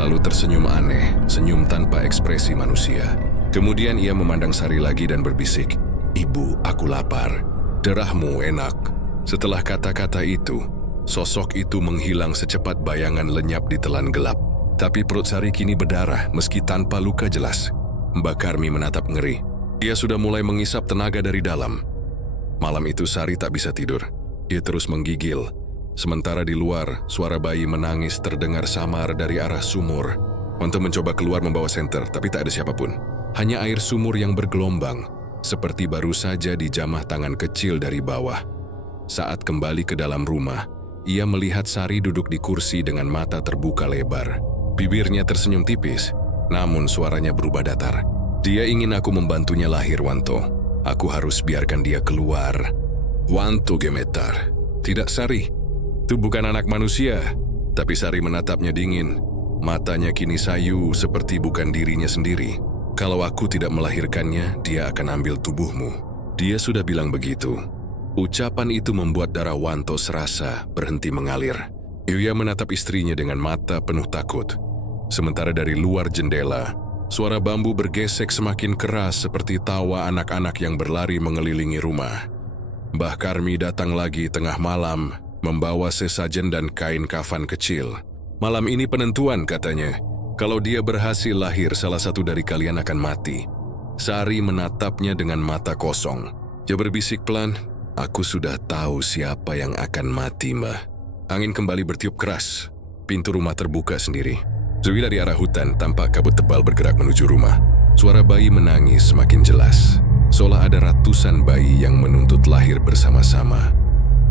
lalu tersenyum aneh, senyum tanpa ekspresi manusia. Kemudian ia memandang Sari lagi dan berbisik, "Ibu, aku lapar." Derahmu enak. Setelah kata-kata itu, sosok itu menghilang secepat bayangan lenyap di telan gelap. Tapi perut Sari kini berdarah meski tanpa luka jelas. Mbak Karmi menatap ngeri. Dia sudah mulai mengisap tenaga dari dalam. Malam itu Sari tak bisa tidur. Dia terus menggigil. Sementara di luar, suara bayi menangis terdengar samar dari arah sumur. Wanto mencoba keluar membawa senter, tapi tak ada siapapun. Hanya air sumur yang bergelombang, seperti baru saja dijamah tangan kecil dari bawah. Saat kembali ke dalam rumah, ia melihat Sari duduk di kursi dengan mata terbuka lebar. Bibirnya tersenyum tipis, namun suaranya berubah datar. Dia ingin aku membantunya lahir, Wanto. Aku harus biarkan dia keluar. Wanto gemetar. Tidak, Sari. Itu bukan anak manusia. Tapi Sari menatapnya dingin. Matanya kini sayu seperti bukan dirinya sendiri. Kalau aku tidak melahirkannya, dia akan ambil tubuhmu. Dia sudah bilang begitu. Ucapan itu membuat darah Wanto serasa berhenti mengalir. Ia menatap istrinya dengan mata penuh takut. Sementara dari luar jendela, suara bambu bergesek semakin keras seperti tawa anak-anak yang berlari mengelilingi rumah. Mbah Karmi datang lagi tengah malam, membawa sesajen dan kain kafan kecil. Malam ini penentuan, katanya. Kalau dia berhasil lahir, salah satu dari kalian akan mati. Sari menatapnya dengan mata kosong. Dia berbisik pelan, aku sudah tahu siapa yang akan mati, Mbah. Angin kembali bertiup keras. Pintu rumah terbuka sendiri. Zui dari arah hutan tampak kabut tebal bergerak menuju rumah. Suara bayi menangis semakin jelas. Seolah ada ratusan bayi yang menuntut lahir bersama-sama.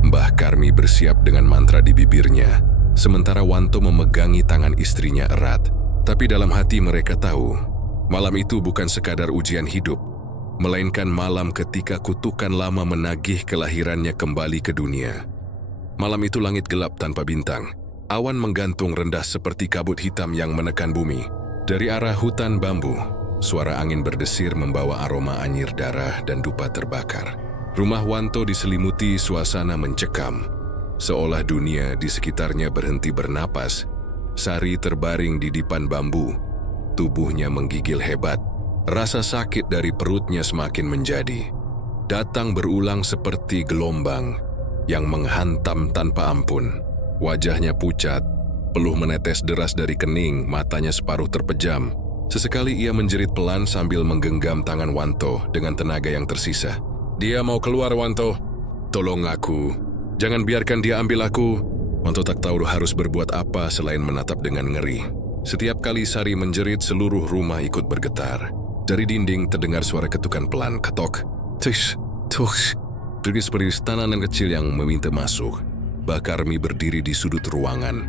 Mbah Karmi bersiap dengan mantra di bibirnya. Sementara Wanto memegangi tangan istrinya erat. Tapi dalam hati mereka tahu, malam itu bukan sekadar ujian hidup, melainkan malam ketika kutukan lama menagih kelahirannya kembali ke dunia. Malam itu langit gelap tanpa bintang. Awan menggantung rendah seperti kabut hitam yang menekan bumi. Dari arah hutan bambu, suara angin berdesir membawa aroma anyir darah dan dupa terbakar. Rumah Wanto diselimuti suasana mencekam. Seolah dunia di sekitarnya berhenti bernapas. Sari terbaring di dipan bambu. Tubuhnya menggigil hebat. Rasa sakit dari perutnya semakin menjadi. Datang berulang seperti gelombang yang menghantam tanpa ampun. Wajahnya pucat, peluh menetes deras dari kening, matanya separuh terpejam. Sesekali ia menjerit pelan sambil menggenggam tangan Wanto dengan tenaga yang tersisa. Dia mau keluar, Wanto. Tolong aku. Jangan biarkan dia ambil aku. Wanto tak tahu harus berbuat apa selain menatap dengan ngeri. Setiap kali Sari menjerit, seluruh rumah ikut bergetar. Dari dinding terdengar suara ketukan pelan, ketok. Tush, tush. Pergi seperti tanaman kecil yang meminta masuk. Mbah Karmi berdiri di sudut ruangan,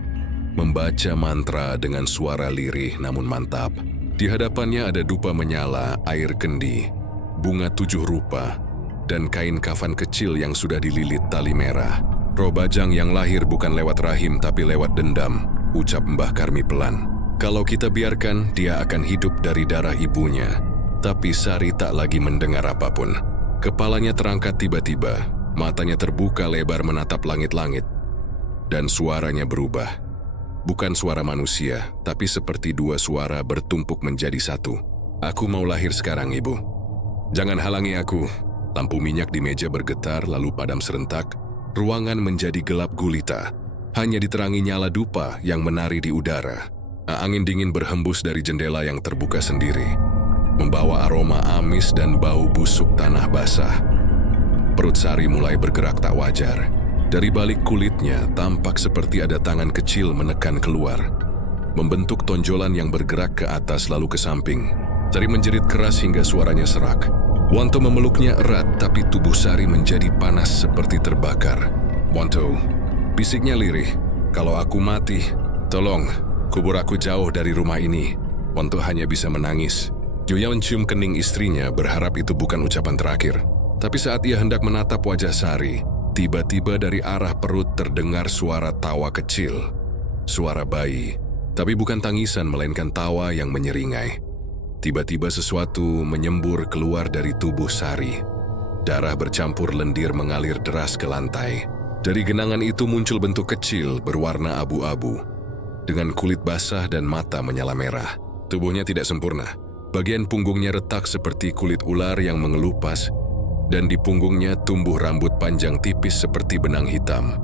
membaca mantra dengan suara lirih namun mantap. Di hadapannya ada dupa menyala, air kendi, bunga 7 rupa, dan kain kafan kecil yang sudah dililit tali merah. Roh bajang yang lahir bukan lewat rahim tapi lewat dendam, ucap Mbah Karmi pelan. Kalau kita biarkan, dia akan hidup dari darah ibunya. Tapi Sari tak lagi mendengar apapun. Kepalanya terangkat tiba-tiba, matanya terbuka lebar menatap langit-langit. Dan suaranya berubah. Bukan suara manusia, tapi seperti dua suara bertumpuk menjadi satu. Aku mau lahir sekarang, Ibu. Jangan halangi aku. Lampu minyak di meja bergetar lalu padam serentak. Ruangan menjadi gelap gulita. Hanya diterangi nyala dupa yang menari di udara. Angin dingin berhembus dari jendela yang terbuka sendiri, membawa aroma amis dan bau busuk tanah basah. Perut Sari mulai bergerak tak wajar. Dari balik kulitnya tampak seperti ada tangan kecil menekan keluar, membentuk tonjolan yang bergerak ke atas lalu ke samping. Sari menjerit keras hingga suaranya serak. Wanto memeluknya erat, tapi tubuh Sari menjadi panas seperti terbakar. Wanto, bisiknya lirih. Kalau aku mati, tolong, kubur aku jauh dari rumah ini. Wanto hanya bisa menangis. Yuya mencium kening istrinya, berharap itu bukan ucapan terakhir. Tapi saat ia hendak menatap wajah Sari, tiba-tiba dari arah perut terdengar suara tawa kecil. Suara bayi, tapi bukan tangisan melainkan tawa yang menyeringai. Tiba-tiba sesuatu menyembur keluar dari tubuh Sari. Darah bercampur lendir mengalir deras ke lantai. Dari genangan itu muncul bentuk kecil berwarna abu-abu, dengan kulit basah dan mata menyala merah. Tubuhnya tidak sempurna. Bagian punggungnya retak seperti kulit ular yang mengelupas, dan di punggungnya tumbuh rambut panjang tipis seperti benang hitam.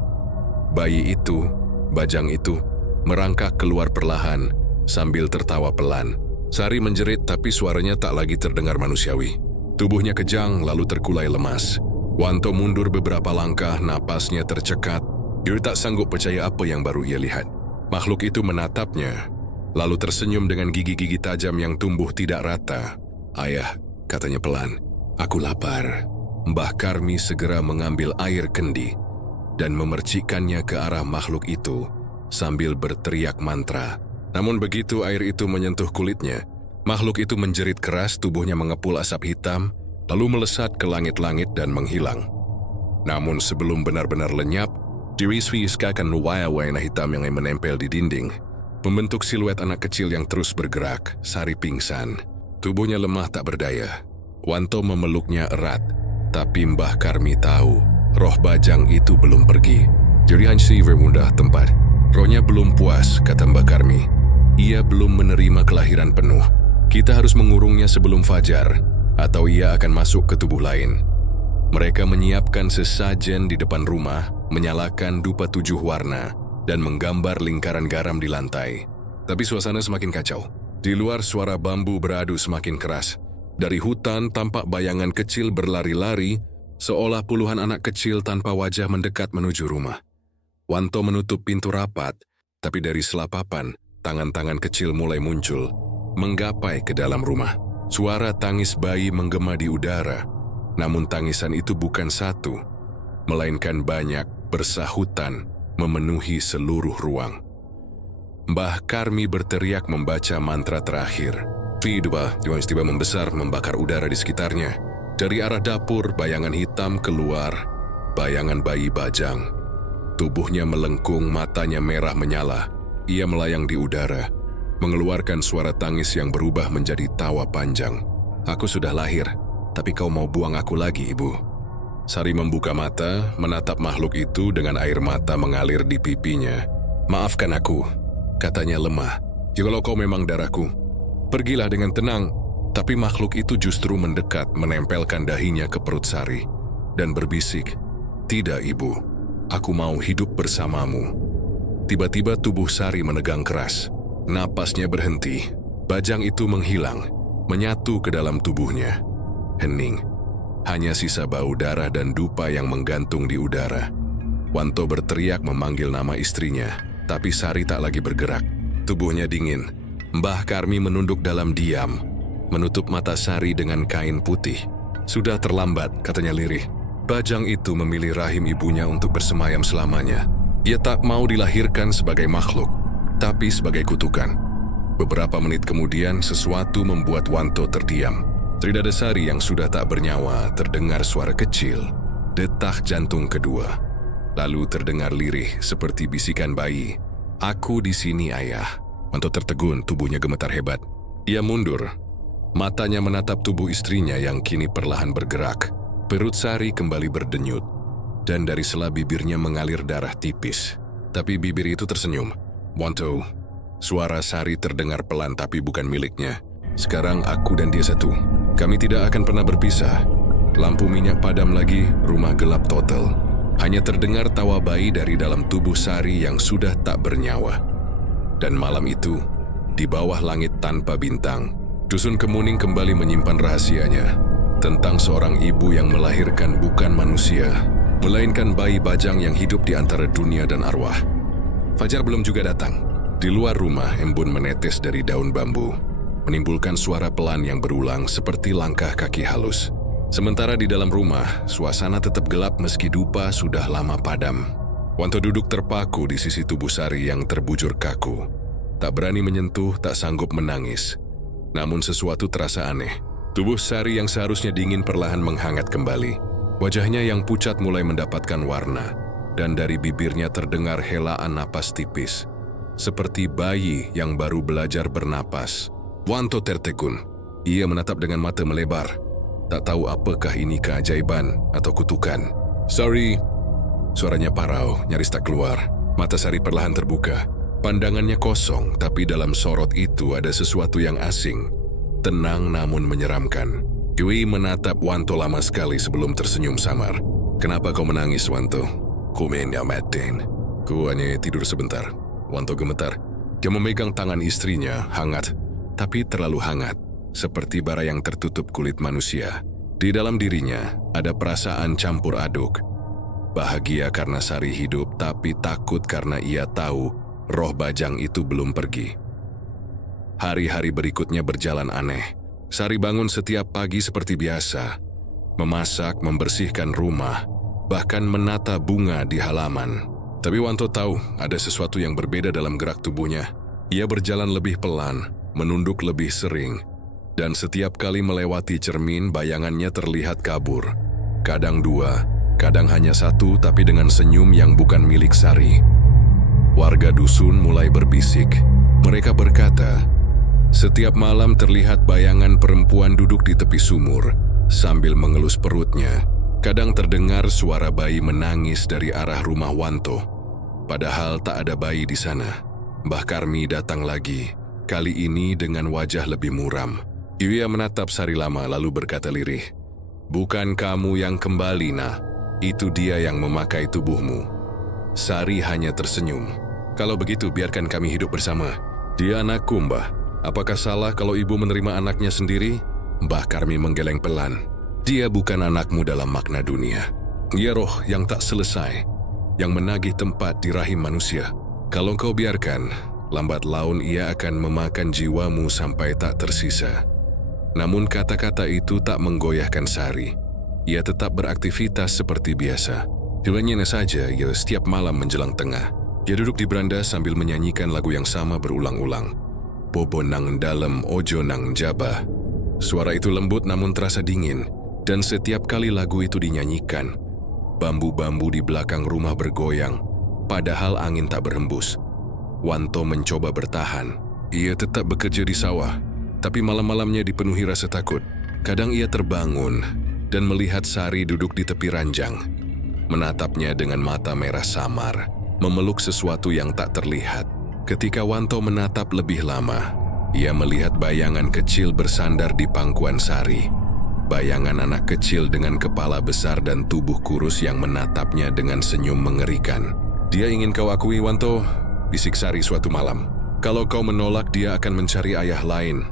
Bayi itu, Bajang itu, merangkak keluar perlahan sambil tertawa pelan. Sari menjerit tapi suaranya tak lagi terdengar manusiawi. Tubuhnya kejang lalu terkulai lemas. Wanto mundur beberapa langkah, napasnya tercekat. Dia tak sanggup percaya apa yang baru ia lihat. Makhluk itu menatapnya, lalu tersenyum dengan gigi-gigi tajam yang tumbuh tidak rata. "Ayah," katanya pelan, "aku lapar." Mbah Karmi segera mengambil air kendi dan memercikkannya ke arah makhluk itu sambil berteriak mantra. Namun begitu air itu menyentuh kulitnya, makhluk itu menjerit keras, tubuhnya mengepul asap hitam, lalu melesat ke langit-langit dan menghilang. Namun sebelum benar-benar lenyap, diwiswiskakan waya-waya hitam yang menempel di dinding, membentuk siluet anak kecil yang terus bergerak. Sari pingsan. Tubuhnya lemah tak berdaya. Wanto memeluknya erat, tapi Mbah Karmi tahu roh Bajang itu belum pergi. Jadi hanya bermudah tempat. Rohnya belum puas, kata Mbah Karmi. Ia belum menerima kelahiran penuh. Kita harus mengurungnya sebelum fajar, atau ia akan masuk ke tubuh lain. Mereka menyiapkan sesajen di depan rumah, menyalakan dupa 7 warna, dan menggambar lingkaran garam di lantai. Tapi suasana semakin kacau. Di luar suara bambu beradu semakin keras. Dari hutan tampak bayangan kecil berlari-lari, seolah puluhan anak kecil tanpa wajah mendekat menuju rumah. Wanto menutup pintu rapat, tapi dari selapapan, tangan-tangan kecil mulai muncul, menggapai ke dalam rumah. Suara tangis bayi menggema di udara, namun tangisan itu bukan satu, melainkan banyak, bersahutan, memenuhi seluruh ruang. Mbah Karmi berteriak membaca mantra terakhir. Tiba-tiba tiba membesar membakar udara di sekitarnya. Dari arah dapur, bayangan hitam keluar, bayangan bayi Bajang. Tubuhnya melengkung, matanya merah menyala. Ia melayang di udara, mengeluarkan suara tangis yang berubah menjadi tawa panjang. "Aku sudah lahir, tapi kau mau buang aku lagi, Ibu." Sari membuka mata, menatap makhluk itu dengan air mata mengalir di pipinya. "Maafkan aku," katanya lemah. "Jikalau kau memang darahku, pergilah dengan tenang." Tapi makhluk itu justru mendekat, menempelkan dahinya ke perut Sari, dan berbisik, "Tidak, Ibu, aku mau hidup bersamamu." Tiba-tiba tubuh Sari menegang keras. Napasnya berhenti. Bajang itu menghilang, menyatu ke dalam tubuhnya. Hening. Hanya sisa bau darah dan dupa yang menggantung di udara. Wanto berteriak memanggil nama istrinya, tapi Sari tak lagi bergerak. Tubuhnya dingin. Mbah Karmi menunduk dalam diam, menutup mata Sari dengan kain putih. "Sudah terlambat," katanya lirih. Bajang itu memilih rahim ibunya untuk bersemayam selamanya. Ia tak mau dilahirkan sebagai makhluk, tapi sebagai kutukan. Beberapa menit kemudian, sesuatu membuat Wanto terdiam. Tridada Sari yang sudah tak bernyawa terdengar suara kecil, detak jantung kedua. Lalu terdengar lirih seperti bisikan bayi. "Aku di sini, Ayah." Wanto tertegun, tubuhnya gemetar hebat. Ia mundur. Matanya menatap tubuh istrinya yang kini perlahan bergerak. Perut Sari kembali berdenyut, dan dari sela bibirnya mengalir darah tipis. Tapi bibir itu tersenyum. "Wanto." Suara Sari terdengar pelan tapi bukan miliknya. "Sekarang aku dan dia satu. Kami tidak akan pernah berpisah." Lampu minyak padam lagi, rumah gelap total. Hanya terdengar tawa bayi dari dalam tubuh Sari yang sudah tak bernyawa. Dan malam itu, di bawah langit tanpa bintang, Dusun Kemuning kembali menyimpan rahasianya tentang seorang ibu yang melahirkan bukan manusia, melainkan bayi Bajang yang hidup di antara dunia dan arwah. Fajar belum juga datang. Di luar rumah, embun menetes dari daun bambu, menimbulkan suara pelan yang berulang seperti langkah kaki halus. Sementara di dalam rumah, suasana tetap gelap meski dupa sudah lama padam. Wanto duduk terpaku di sisi tubuh Sari yang terbujur kaku. Tak berani menyentuh, tak sanggup menangis. Namun sesuatu terasa aneh. Tubuh Sari yang seharusnya dingin perlahan menghangat kembali. Wajahnya yang pucat mulai mendapatkan warna, dan dari bibirnya terdengar helaan napas tipis, seperti bayi yang baru belajar bernapas. Wanto tertegun. Ia menatap dengan mata melebar. Tak tahu apakah ini keajaiban atau kutukan. "Sorry." Suaranya parau, nyaris tak keluar. Mata Sari perlahan terbuka. Pandangannya kosong, tapi dalam sorot itu ada sesuatu yang asing. Tenang namun menyeramkan. Yui menatap Wanto lama sekali sebelum tersenyum samar. Kenapa kau menangis, Wanto? Kumenya Matin. Ku hanya tidur sebentar. Wanto gemetar. Dia memegang tangan istrinya, hangat, tapi terlalu hangat, seperti bara yang tertutup kulit manusia. Di dalam dirinya ada perasaan campur aduk. Bahagia karena Sari hidup, tapi takut karena ia tahu roh Bajang itu belum pergi. Hari-hari berikutnya berjalan aneh. Sari bangun setiap pagi seperti biasa, memasak, membersihkan rumah, bahkan menata bunga di halaman. Tapi Wanto tahu ada sesuatu yang berbeda dalam gerak tubuhnya. Ia berjalan lebih pelan, menunduk lebih sering, dan setiap kali melewati cermin, bayangannya terlihat kabur. Kadang dua, kadang hanya satu, tapi dengan senyum yang bukan milik Sari. Warga dusun mulai berbisik. Mereka berkata, setiap malam terlihat bayangan perempuan duduk di tepi sumur, sambil mengelus perutnya. Kadang terdengar suara bayi menangis dari arah rumah Wanto, padahal tak ada bayi di sana. Mbah Karmi datang lagi, kali ini dengan wajah lebih muram. Yuya menatap Sari lama lalu berkata lirih, "Bukan kamu yang kembali, Nah. Itu dia yang memakai tubuhmu." Sari hanya tersenyum. "Kalau begitu biarkan kami hidup bersama." "Dia anakku, Mbah. Apakah salah kalau ibu menerima anaknya sendiri?" Mbah Karmi menggeleng pelan. "Dia bukan anakmu dalam makna dunia. Ia roh yang tak selesai, yang menagih tempat di rahim manusia. Kalau kau biarkan, lambat laun ia akan memakan jiwamu sampai tak tersisa." Namun kata-kata itu tak menggoyahkan Sari. Ia tetap beraktivitas seperti biasa. Jalannya saja ia setiap malam menjelang tengah. Dia duduk di beranda sambil menyanyikan lagu yang sama berulang-ulang. Bobo nang dalem ojo nang jabah. Suara itu lembut namun terasa dingin. Dan setiap kali lagu itu dinyanyikan, bambu-bambu di belakang rumah bergoyang, padahal angin tak berhembus. Wanto mencoba bertahan. Ia tetap bekerja di sawah, tapi malam-malamnya dipenuhi rasa takut. Kadang ia terbangun dan melihat Sari duduk di tepi ranjang, menatapnya dengan mata merah samar, memeluk sesuatu yang tak terlihat. Ketika Wanto menatap lebih lama, ia melihat bayangan kecil bersandar di pangkuan Sari. Bayangan anak kecil dengan kepala besar dan tubuh kurus yang menatapnya dengan senyum mengerikan. "Dia ingin kau akui, Wanto," bisik Sari suatu malam. "Kalau kau menolak, dia akan mencari ayah lain."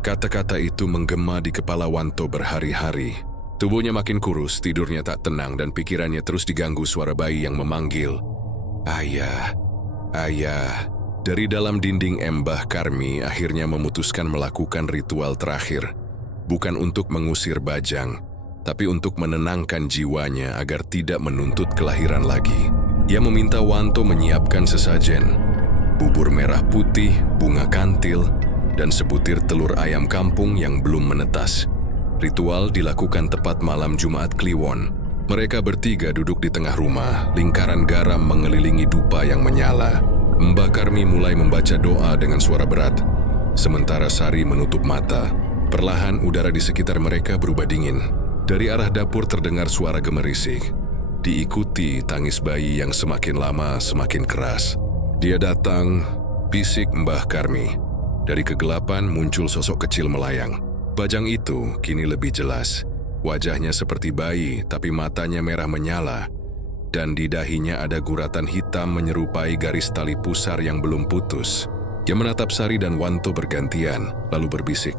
Kata-kata itu menggema di kepala Wanto berhari-hari. Tubuhnya makin kurus, tidurnya tak tenang, dan pikirannya terus diganggu suara bayi yang memanggil, "Ayah, ayah." Dari dalam dinding Mbah Karmi akhirnya memutuskan melakukan ritual terakhir. Bukan untuk mengusir Bajang, tapi untuk menenangkan jiwanya agar tidak menuntut kelahiran lagi. Ia meminta Wanto menyiapkan sesajen, bubur merah putih, bunga kantil, dan sebutir telur ayam kampung yang belum menetas. Ritual dilakukan tepat malam Jumat Kliwon. Mereka bertiga duduk di tengah rumah, lingkaran garam mengelilingi dupa yang menyala. Mbah Karmi mulai membaca doa dengan suara berat, sementara Sari menutup mata. Perlahan udara di sekitar mereka berubah dingin. Dari arah dapur terdengar suara gemerisik, diikuti tangis bayi yang semakin lama semakin keras. "Dia datang," bisik Mbah Karmi. Dari kegelapan muncul sosok kecil melayang. Bajang itu kini lebih jelas. Wajahnya seperti bayi, tapi matanya merah menyala, dan di dahinya ada guratan hitam menyerupai garis tali pusar yang belum putus. Dia menatap Sari dan Wanto bergantian, lalu berbisik,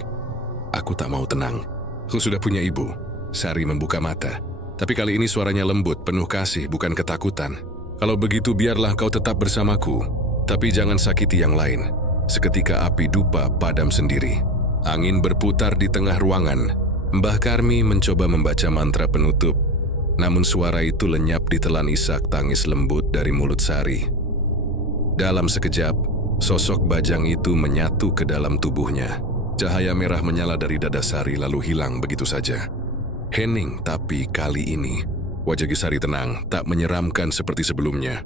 "Aku tak mau tenang. Aku sudah punya ibu." Sari membuka mata. Tapi kali ini suaranya lembut, penuh kasih, bukan ketakutan. "Kalau begitu biarlah kau tetap bersamaku. Tapi jangan sakiti yang lain." Seketika api dupa padam sendiri. Angin berputar di tengah ruangan. Mbah Karmi mencoba membaca mantra penutup. Namun suara itu lenyap ditelan isak tangis lembut dari mulut Sari. Dalam sekejap, sosok Bajang itu menyatu ke dalam tubuhnya. Cahaya merah menyala dari dada Sari lalu hilang begitu saja. Hening, tapi kali ini wajah Sari tenang, tak menyeramkan seperti sebelumnya.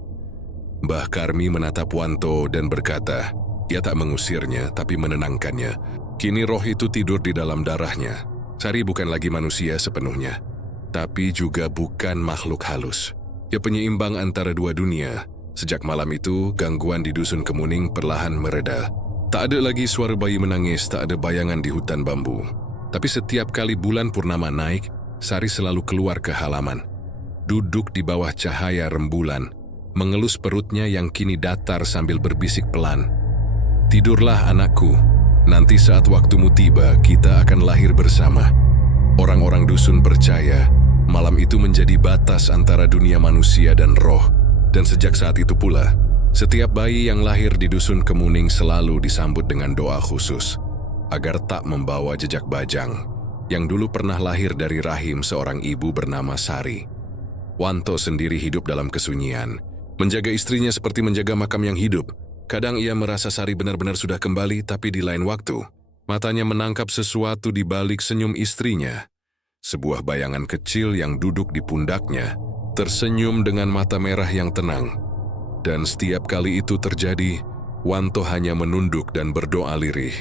Mbah Karmi menatap Wanto dan berkata, ia tak mengusirnya tapi menenangkannya. Kini roh itu tidur di dalam darahnya. Sari bukan lagi manusia sepenuhnya, tapi juga bukan makhluk halus. Ia penyeimbang antara dua dunia. Sejak malam itu, gangguan di Dusun Kemuning perlahan mereda. Tak ada lagi suara bayi menangis, tak ada bayangan di hutan bambu. Tapi setiap kali bulan purnama naik, Sari selalu keluar ke halaman. Duduk di bawah cahaya rembulan, mengelus perutnya yang kini datar sambil berbisik pelan. "Tidurlah anakku, nanti saat waktumu tiba kita akan lahir bersama." Orang-orang dusun percaya malam itu menjadi batas antara dunia manusia dan roh. Dan sejak saat itu pula, setiap bayi yang lahir di dusun Kemuning selalu disambut dengan doa khusus agar tak membawa jejak bajang yang dulu pernah lahir dari rahim seorang ibu bernama Sari. Wanto sendiri hidup dalam kesunyian, menjaga istrinya seperti menjaga makam yang hidup. Kadang ia merasa Sari benar-benar sudah kembali, tapi di lain waktu, matanya menangkap sesuatu di balik senyum istrinya. Sebuah bayangan kecil yang duduk di pundaknya, tersenyum dengan mata merah yang tenang. Dan setiap kali itu terjadi, Wanto hanya menunduk dan berdoa lirih.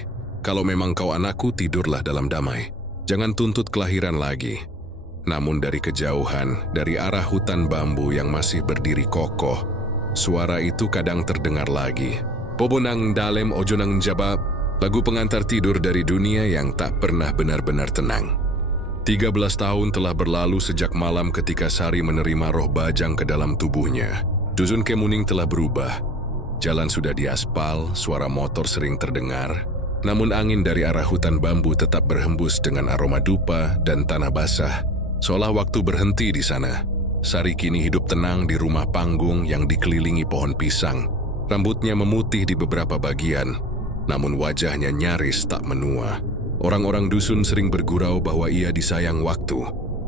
"Kalau memang kau anakku, tidurlah dalam damai. Jangan tuntut kelahiran lagi." Namun dari kejauhan, dari arah hutan bambu yang masih berdiri kokoh, suara itu kadang terdengar lagi. "Bobo nang dalem ojo nang jaba," lagu pengantar tidur dari dunia yang tak pernah benar-benar tenang. 13 tahun telah berlalu sejak malam ketika Sari menerima roh bajang ke dalam tubuhnya. Dusun Kemuning telah berubah. Jalan sudah diaspal, suara motor sering terdengar. Namun angin dari arah hutan bambu tetap berhembus dengan aroma dupa dan tanah basah. Seolah waktu berhenti di sana. Sari kini hidup tenang di rumah panggung yang dikelilingi pohon pisang. Rambutnya memutih di beberapa bagian, namun wajahnya nyaris tak menua. Orang-orang dusun sering bergurau bahwa ia disayang waktu.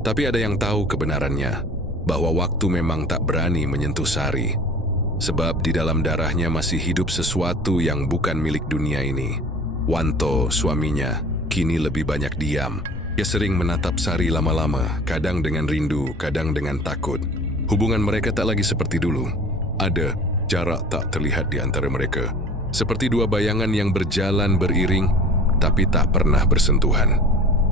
Tapi ada yang tahu kebenarannya, bahwa waktu memang tak berani menyentuh Sari. Sebab di dalam darahnya masih hidup sesuatu yang bukan milik dunia ini. Wanto, suaminya, kini lebih banyak diam. Ia sering menatap Sari lama-lama, kadang dengan rindu, kadang dengan takut. Hubungan mereka tak lagi seperti dulu. Ada jarak tak terlihat di antara mereka. Seperti dua bayangan yang berjalan beriring, tapi tak pernah bersentuhan.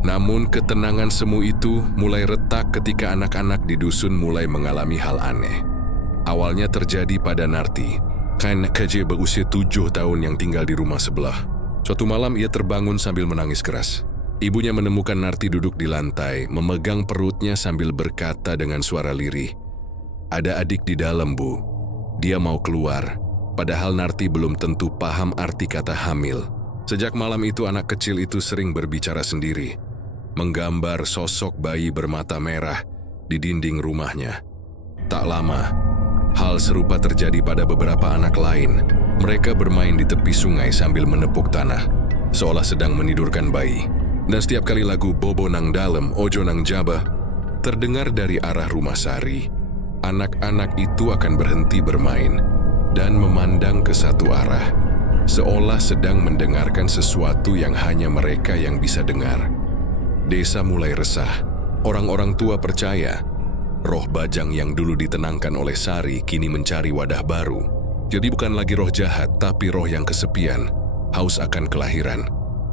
Namun ketenangan semu itu mulai retak ketika anak-anak di dusun mulai mengalami hal aneh. Awalnya terjadi pada Narti, anak kecil berusia 7 tahun yang tinggal di rumah sebelah. Suatu malam ia terbangun sambil menangis keras. Ibunya menemukan Narti duduk di lantai, memegang perutnya sambil berkata dengan suara lirih, "Ada adik di dalam, Bu. Dia mau keluar." Padahal Narti belum tentu paham arti kata hamil. Sejak malam itu anak kecil itu sering berbicara sendiri, menggambar sosok bayi bermata merah di dinding rumahnya. Tak lama, hal serupa terjadi pada beberapa anak lain. Mereka bermain di tepi sungai sambil menepuk tanah, seolah sedang menidurkan bayi. Dan setiap kali lagu "Bobo nang dalem, ojo nang jaba" terdengar dari arah rumah Sari, anak-anak itu akan berhenti bermain dan memandang ke satu arah, seolah sedang mendengarkan sesuatu yang hanya mereka yang bisa dengar. Desa mulai resah. Orang-orang tua percaya roh bajang yang dulu ditenangkan oleh Sari kini mencari wadah baru. Jadi bukan lagi roh jahat, tapi roh yang kesepian, haus akan kelahiran.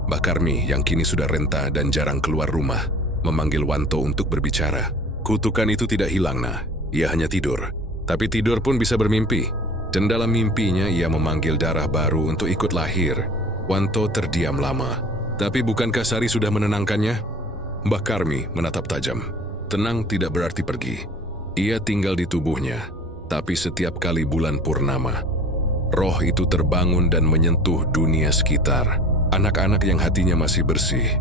Mbak Karmi yang kini sudah renta dan jarang keluar rumah, memanggil Wanto untuk berbicara. Kutukan itu tidak hilang, nah. Ia hanya tidur. Tapi tidur pun bisa bermimpi. Dan dalam mimpinya ia memanggil darah baru untuk ikut lahir. Wanto terdiam lama. Tapi bukankah Sari sudah menenangkannya? Mbak Karmi menatap tajam. Tenang tidak berarti pergi. Ia tinggal di tubuhnya. Tapi setiap kali bulan purnama, roh itu terbangun dan menyentuh dunia sekitar. Anak-anak yang hatinya masih bersih,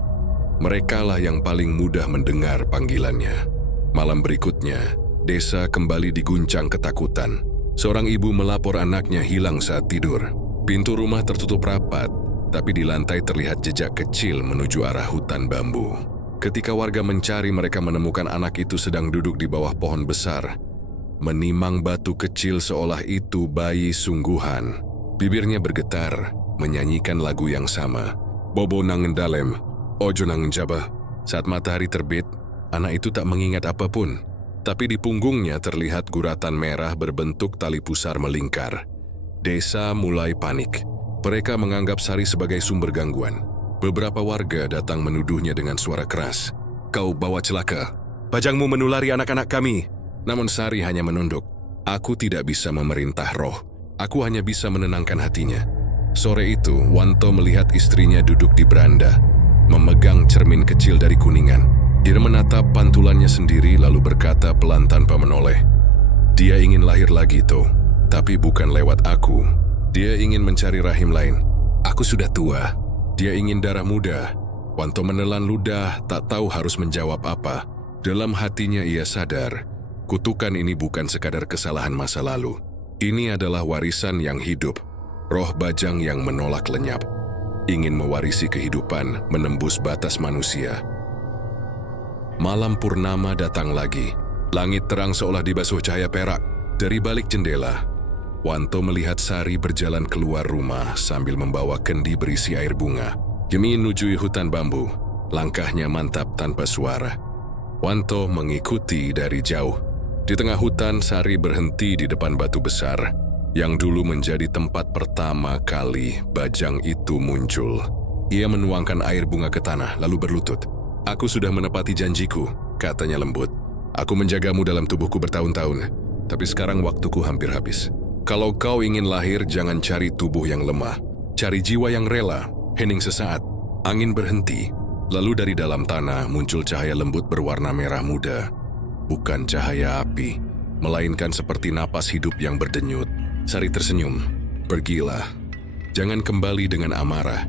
merekalah yang paling mudah mendengar panggilannya. Malam berikutnya, desa kembali diguncang ketakutan. Seorang ibu melapor anaknya hilang saat tidur. Pintu rumah tertutup rapat, tapi di lantai terlihat jejak kecil menuju arah hutan bambu. Ketika warga mencari, mereka menemukan anak itu sedang duduk di bawah pohon besar, menimang batu kecil seolah itu bayi sungguhan. Bibirnya bergetar, menyanyikan lagu yang sama. "Bobo nang dalem, ojo nang jaba." Saat matahari terbit, anak itu tak mengingat apapun. Tapi di punggungnya terlihat guratan merah berbentuk tali pusar melingkar. Desa mulai panik. Mereka menganggap Sari sebagai sumber gangguan. Beberapa warga datang menuduhnya dengan suara keras. "Kau bawa celaka. Bajangmu menulari anak-anak kami." Namun Sari hanya menunduk. "Aku tidak bisa memerintah roh. Aku hanya bisa menenangkan hatinya." Sore itu, Wanto melihat istrinya duduk di beranda, memegang cermin kecil dari kuningan. Dia menatap pantulannya sendiri lalu berkata pelan tanpa menoleh, "Dia ingin lahir lagi, To, tapi bukan lewat aku. Dia ingin mencari rahim lain. Aku sudah tua. Dia ingin darah muda." Wanto menelan ludah, tak tahu harus menjawab apa. Dalam hatinya ia sadar, kutukan ini bukan sekadar kesalahan masa lalu. Ini adalah warisan yang hidup, roh bajang yang menolak lenyap, ingin mewarisi kehidupan menembus batas manusia. Malam purnama datang lagi. Langit terang seolah dibasuh cahaya perak. Dari balik jendela, Wanto melihat Sari berjalan keluar rumah sambil membawa kendi berisi air bunga. Demi menuju hutan bambu, langkahnya mantap tanpa suara. Wanto mengikuti dari jauh. Di tengah hutan, Sari berhenti di depan batu besar yang dulu menjadi tempat pertama kali bajang itu muncul. Ia menuangkan air bunga ke tanah lalu berlutut. "Aku sudah menepati janjiku," katanya lembut. "Aku menjagamu dalam tubuhku bertahun-tahun, tapi sekarang waktuku hampir habis. Kalau kau ingin lahir, jangan cari tubuh yang lemah. Cari jiwa yang rela." Hening sesaat, angin berhenti. Lalu dari dalam tanah muncul cahaya lembut berwarna merah muda. Bukan cahaya api, melainkan seperti napas hidup yang berdenyut. Sari tersenyum. "Pergilah. Jangan kembali dengan amarah."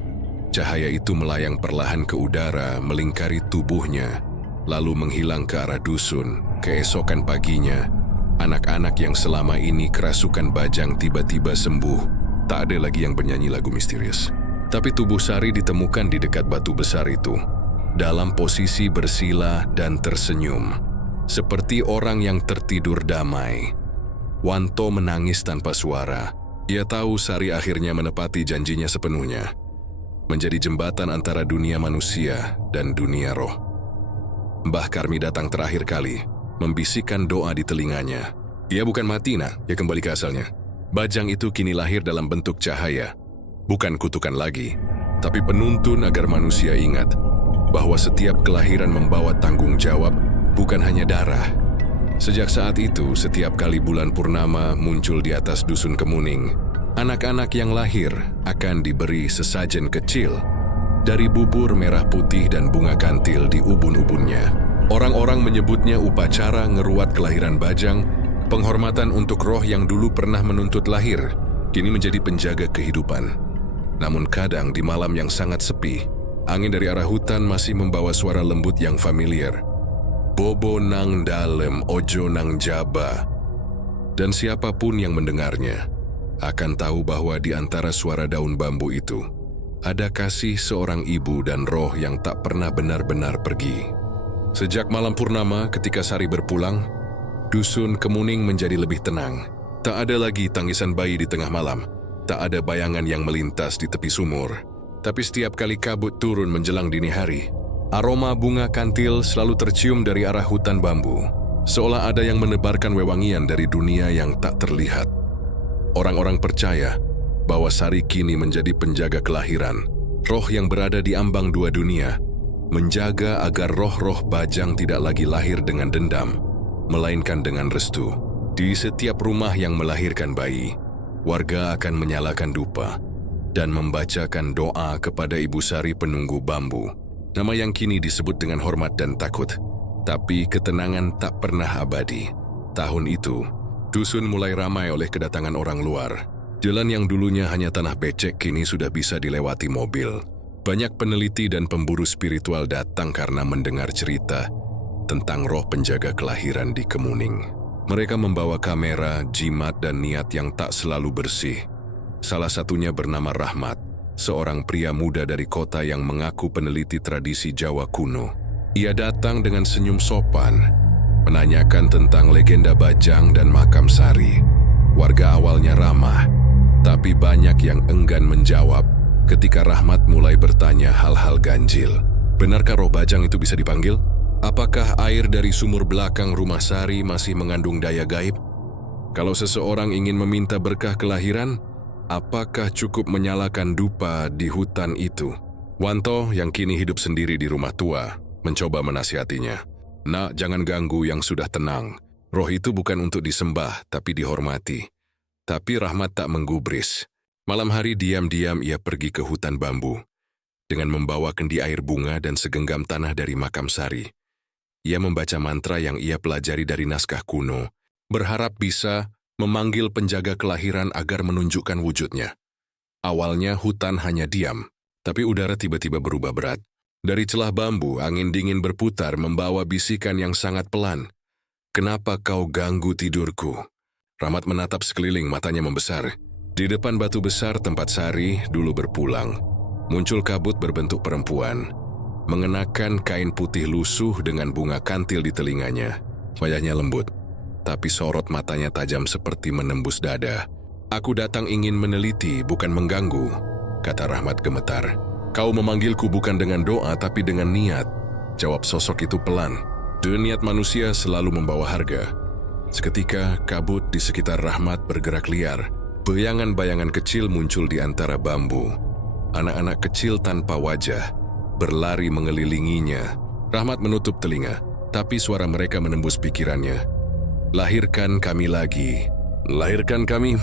Cahaya itu melayang perlahan ke udara, melingkari tubuhnya, lalu menghilang ke arah dusun. Keesokan paginya, anak-anak yang selama ini kerasukan bajang tiba-tiba sembuh. Tak ada lagi yang bernyanyi lagu misterius. Tapi tubuh Sari ditemukan di dekat batu besar itu, dalam posisi bersila dan tersenyum, seperti orang yang tertidur damai. Wanto menangis tanpa suara. Ia tahu Sari akhirnya menepati janjinya sepenuhnya, menjadi jembatan antara dunia manusia dan dunia roh. Mbah Karmi datang terakhir kali, membisikkan doa di telinganya. "Ia bukan mati, Nak, ia kembali ke asalnya. Bajang itu kini lahir dalam bentuk cahaya. Bukan kutukan lagi, tapi penuntun agar manusia ingat bahwa setiap kelahiran membawa tanggung jawab, bukan hanya darah." Sejak saat itu, setiap kali bulan purnama muncul di atas dusun Kemuning, anak-anak yang lahir akan diberi sesajen kecil dari bubur merah putih dan bunga kantil di ubun-ubunnya. Orang-orang menyebutnya upacara ngeruat kelahiran bajang, penghormatan untuk roh yang dulu pernah menuntut lahir, kini menjadi penjaga kehidupan. Namun kadang di malam yang sangat sepi, angin dari arah hutan masih membawa suara lembut yang familiar. "Bobo nang dalem, ojo nang jaba." Dan siapapun yang mendengarnya akan tahu bahwa di antara suara daun bambu itu ada kasih seorang ibu dan roh yang tak pernah benar-benar pergi. Sejak malam purnama ketika Sari berpulang, dusun Kemuning menjadi lebih tenang. Tak ada lagi tangisan bayi di tengah malam. Tak ada bayangan yang melintas di tepi sumur. Tapi setiap kali kabut turun menjelang dini hari, aroma bunga kantil selalu tercium dari arah hutan bambu, seolah ada yang menebarkan wewangian dari dunia yang tak terlihat. Orang-orang percaya bahwa Sari kini menjadi penjaga kelahiran, roh yang berada di ambang dua dunia, menjaga agar roh-roh bajang tidak lagi lahir dengan dendam, melainkan dengan restu. Di setiap rumah yang melahirkan bayi, warga akan menyalakan dupa dan membacakan doa kepada Ibu Sari penunggu bambu, nama yang kini disebut dengan hormat dan takut. Tapi ketenangan tak pernah abadi. Tahun itu, dusun mulai ramai oleh kedatangan orang luar. Jalan yang dulunya hanya tanah becek kini sudah bisa dilewati mobil. Banyak peneliti dan pemburu spiritual datang karena mendengar cerita tentang roh penjaga kelahiran di Kemuning. Mereka membawa kamera, jimat, dan niat yang tak selalu bersih. Salah satunya bernama Rahmat, seorang pria muda dari kota yang mengaku peneliti tradisi Jawa kuno. Ia datang dengan senyum sopan, menanyakan tentang legenda bajang dan makam Sari. Warga awalnya ramah, tapi banyak yang enggan menjawab ketika Rahmat mulai bertanya hal-hal ganjil. Benarkah roh bajang itu bisa dipanggil? Apakah air dari sumur belakang rumah Sari masih mengandung daya gaib? Kalau seseorang ingin meminta berkah kelahiran, apakah cukup menyalakan dupa di hutan itu? Wanto yang kini hidup sendiri di rumah tua, mencoba menasihatinya. "Nak, jangan ganggu yang sudah tenang. Roh itu bukan untuk disembah, tapi dihormati." Tapi Rahmat tak menggubris. Malam hari diam-diam ia pergi ke hutan bambu. dengan membawa kendi air bunga dan segenggam tanah dari makam Sari. Ia membaca mantra yang ia pelajari dari naskah kuno, berharap bisa memanggil penjaga kelahiran agar menunjukkan wujudnya. Awalnya hutan hanya diam, tapi udara tiba-tiba berubah berat. Dari celah bambu, angin dingin berputar membawa bisikan yang sangat pelan. "Kenapa kau ganggu tidurku?" Rahmat menatap sekeliling, matanya membesar. Di depan batu besar tempat Sari dulu berpulang, muncul kabut berbentuk perempuan, mengenakan kain putih lusuh dengan bunga kantil di telinganya. Wajahnya lembut, tapi sorot matanya tajam seperti menembus dada. "Aku datang ingin meneliti, bukan mengganggu," kata Rahmat gemetar. "Kau memanggilku bukan dengan doa, tapi dengan niat," jawab sosok itu pelan. "Niat manusia selalu membawa harga." Seketika, kabut di sekitar Rahmat bergerak liar. Bayangan-bayangan kecil muncul di antara bambu. Anak-anak kecil tanpa wajah berlari mengelilinginya. Rahmat menutup telinga, tapi suara mereka menembus pikirannya. "Lahirkan kami lagi. Lahirkan kami."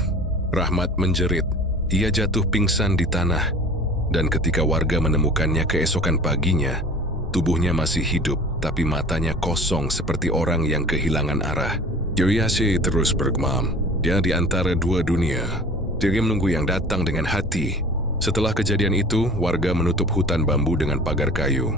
Rahmat menjerit. Ia jatuh pingsan di tanah. Dan ketika warga menemukannya keesokan paginya, tubuhnya masih hidup, tapi matanya kosong seperti orang yang kehilangan arah. Yoyashi terus bergumam. Dia di antara dua dunia. Dia menunggu yang datang dengan hati. Setelah kejadian itu, warga menutup hutan bambu dengan pagar kayu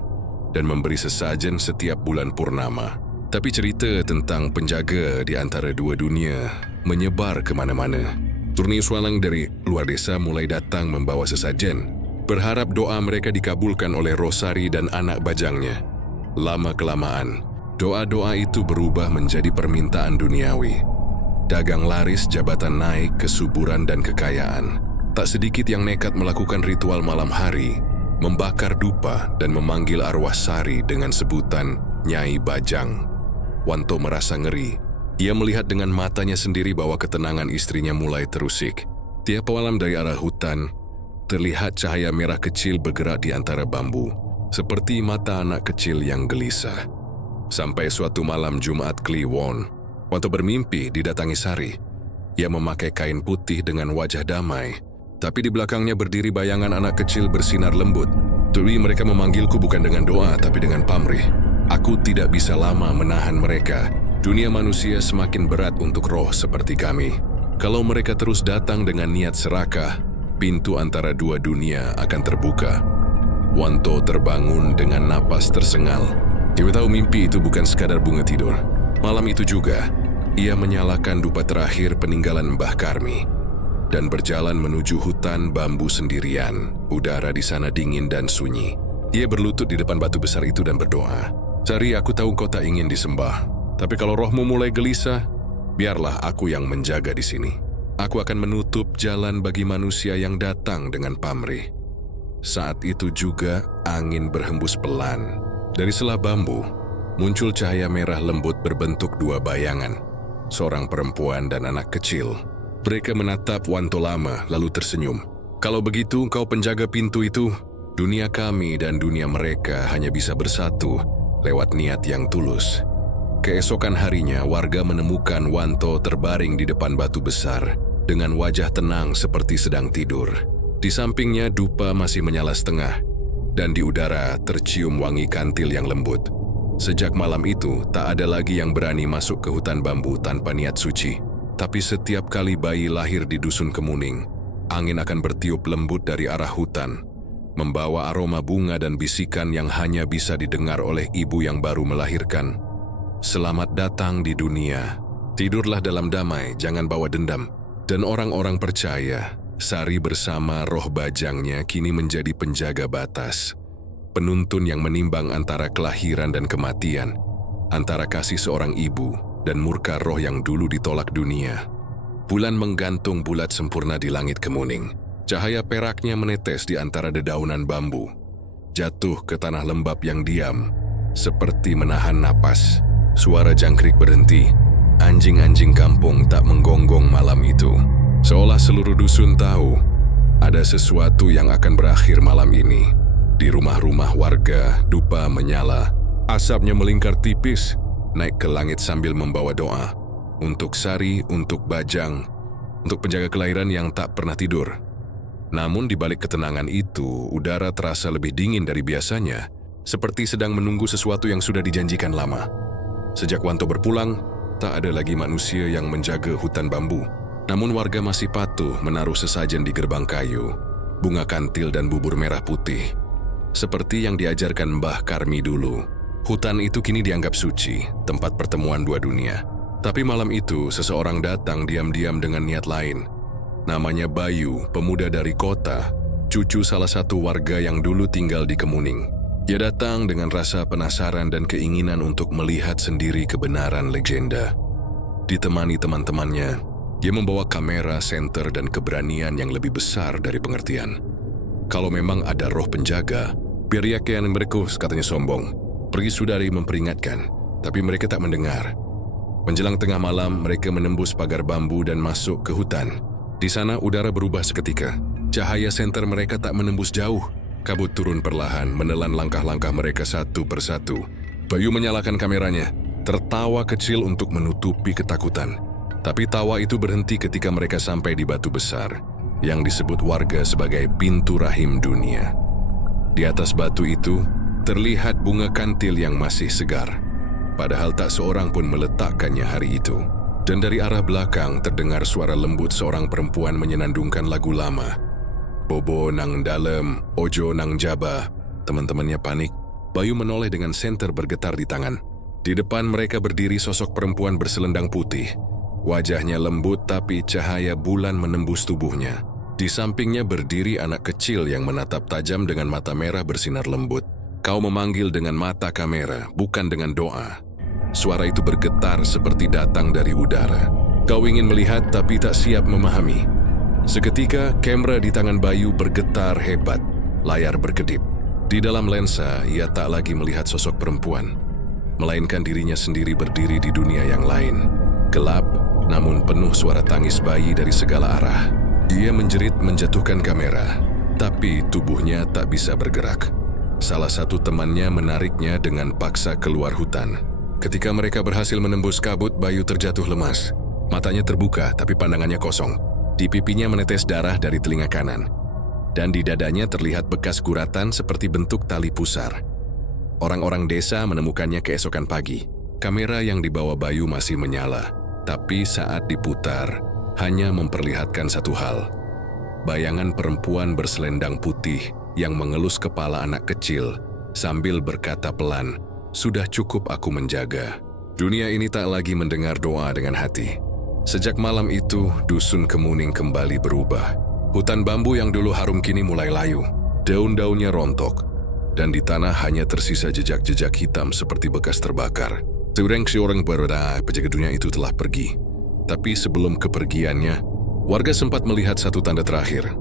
dan memberi sesajen setiap bulan purnama. Tapi cerita tentang penjaga di antara dua dunia menyebar kemana-mana. Turnis walang dari luar desa mulai datang membawa sesajen, berharap doa mereka dikabulkan oleh Rosari dan anak bajangnya. Lama-kelamaan, doa-doa itu berubah menjadi permintaan duniawi. Dagang laris, jabatan naik, kesuburan dan kekayaan. Tak sedikit yang nekat melakukan ritual malam hari, membakar dupa dan memanggil arwah Sari dengan sebutan Nyai Bajang. Wanto merasa ngeri. Ia melihat dengan matanya sendiri bahwa ketenangan istrinya mulai terusik. Tiap malam dari arah hutan, terlihat cahaya merah kecil bergerak di antara bambu, seperti mata anak kecil yang gelisah. Sampai suatu malam Jumat Kliwon, Wanto bermimpi didatangi Sari. Ia memakai kain putih dengan wajah damai, tapi di belakangnya berdiri bayangan anak kecil bersinar lembut. "Turi, mereka memanggilku bukan dengan doa, tapi dengan pamrih. Aku tidak bisa lama menahan mereka. Dunia manusia semakin berat untuk roh seperti kami. Kalau mereka terus datang dengan niat serakah, pintu antara dua dunia akan terbuka." Wanto terbangun dengan napas tersengal. Dia tahu mimpi itu bukan sekadar bunga tidur. Malam itu juga, ia menyalakan dupa terakhir peninggalan Mbah Karmi dan berjalan menuju hutan bambu sendirian. Udara di sana dingin dan sunyi. Ia berlutut di depan batu besar itu dan berdoa, "Sari, aku tahu kau tak ingin disembah, tapi kalau rohmu mulai gelisah, biarlah aku yang menjaga di sini. Aku akan menutup jalan bagi manusia yang datang dengan pamrih." Saat itu juga angin berhembus pelan. Dari selah bambu, muncul cahaya merah lembut berbentuk dua bayangan, seorang perempuan dan anak kecil. Mereka menatap Wanto lama, lalu tersenyum. "Kalau begitu, engkau penjaga pintu itu. Dunia kami dan dunia mereka hanya bisa bersatu lewat niat yang tulus." Keesokan harinya, warga menemukan Wanto terbaring di depan batu besar, dengan wajah tenang seperti sedang tidur. Di sampingnya dupa masih menyala setengah, dan di udara tercium wangi kantil yang lembut. Sejak malam itu, tak ada lagi yang berani masuk ke hutan bambu tanpa niat suci. Tapi setiap kali bayi lahir di Dusun Kemuning, angin akan bertiup lembut dari arah hutan, membawa aroma bunga dan bisikan yang hanya bisa didengar oleh ibu yang baru melahirkan. "Selamat datang di dunia. Tidurlah dalam damai, jangan bawa dendam." Dan orang-orang percaya, Sari bersama roh bajangnya kini menjadi penjaga batas, penuntun yang menimbang antara kelahiran dan kematian, antara kasih seorang ibu dan murka roh yang dulu ditolak dunia. Bulan menggantung bulat sempurna di langit Kemuning. Cahaya peraknya menetes di antara dedaunan bambu, jatuh ke tanah lembab yang diam, seperti menahan napas. Suara jangkrik berhenti. Anjing-anjing kampung tak menggonggong malam itu. Seolah seluruh dusun tahu, ada sesuatu yang akan berakhir malam ini. Di rumah-rumah warga, dupa menyala. Asapnya melingkar tipis, naik ke langit sambil membawa doa. Untuk Sari, untuk Bajang, untuk penjaga kelahiran yang tak pernah tidur. Namun di balik ketenangan itu, udara terasa lebih dingin dari biasanya, seperti sedang menunggu sesuatu yang sudah dijanjikan lama. Sejak Wanto berpulang, tak ada lagi manusia yang menjaga hutan bambu. Namun warga masih patuh menaruh sesajen di gerbang kayu, bunga kantil dan bubur merah putih. Seperti yang diajarkan Mbah Karmi dulu, hutan itu kini dianggap suci, tempat pertemuan dua dunia. Tapi malam itu, seseorang datang diam-diam dengan niat lain. Namanya Bayu, pemuda dari kota, cucu salah satu warga yang dulu tinggal di Kemuning. Dia datang dengan rasa penasaran dan keinginan untuk melihat sendiri kebenaran legenda. Ditemani teman-temannya, dia membawa kamera, senter, dan keberanian yang lebih besar dari pengertian. Kalau memang ada roh penjaga, biar yakin mereka, katanya sombong. Pergi Sudari memperingatkan, tapi mereka tak mendengar. Menjelang tengah malam, mereka menembus pagar bambu dan masuk ke hutan. Di sana udara berubah seketika. Cahaya senter mereka tak menembus jauh. Kabut turun perlahan, menelan langkah-langkah mereka satu persatu. Bayu menyalakan kameranya, tertawa kecil untuk menutupi ketakutan. Tapi tawa itu berhenti ketika mereka sampai di batu besar, yang disebut warga sebagai pintu rahim dunia. Di atas batu itu, terlihat bunga kantil yang masih segar. Padahal tak seorang pun meletakkannya hari itu. Dan dari arah belakang terdengar suara lembut seorang perempuan menyenandungkan lagu lama. Bobo nang dalem, ojo nang jaba. Teman-temannya panik. Bayu menoleh dengan senter bergetar di tangan. Di depan mereka berdiri sosok perempuan berselendang putih. Wajahnya lembut tapi cahaya bulan menembus tubuhnya. Di sampingnya berdiri anak kecil yang menatap tajam dengan mata merah bersinar lembut. Kau memanggil dengan mata kamera, bukan dengan doa. Suara itu bergetar seperti datang dari udara. Kau ingin melihat tapi tak siap memahami. Seketika, kamera di tangan Bayu bergetar hebat. Layar berkedip. Di dalam lensa, ia tak lagi melihat sosok perempuan, melainkan dirinya sendiri berdiri di dunia yang lain. Gelap, namun penuh suara tangis bayi dari segala arah. Dia menjerit menjatuhkan kamera, tapi tubuhnya tak bisa bergerak. Salah satu temannya menariknya dengan paksa keluar hutan. Ketika mereka berhasil menembus kabut, Bayu terjatuh lemas. Matanya terbuka, tapi pandangannya kosong. Di pipinya menetes darah dari telinga kanan. Dan di dadanya terlihat bekas guratan seperti bentuk tali pusar. Orang-orang desa menemukannya keesokan pagi. Kamera yang dibawa Bayu masih menyala, tapi saat diputar, hanya memperlihatkan satu hal. Bayangan perempuan berselendang putih yang mengelus kepala anak kecil sambil berkata pelan, "Sudah cukup aku menjaga." Dunia ini tak lagi mendengar doa dengan hati. Sejak malam itu, dusun Kemuning kembali berubah. Hutan bambu yang dulu harum kini mulai layu. Daun-daunnya rontok, dan di tanah hanya tersisa jejak-jejak hitam seperti bekas terbakar. Seorang berada penjaga dunia itu telah pergi. Tapi sebelum kepergiannya, warga sempat melihat satu tanda terakhir.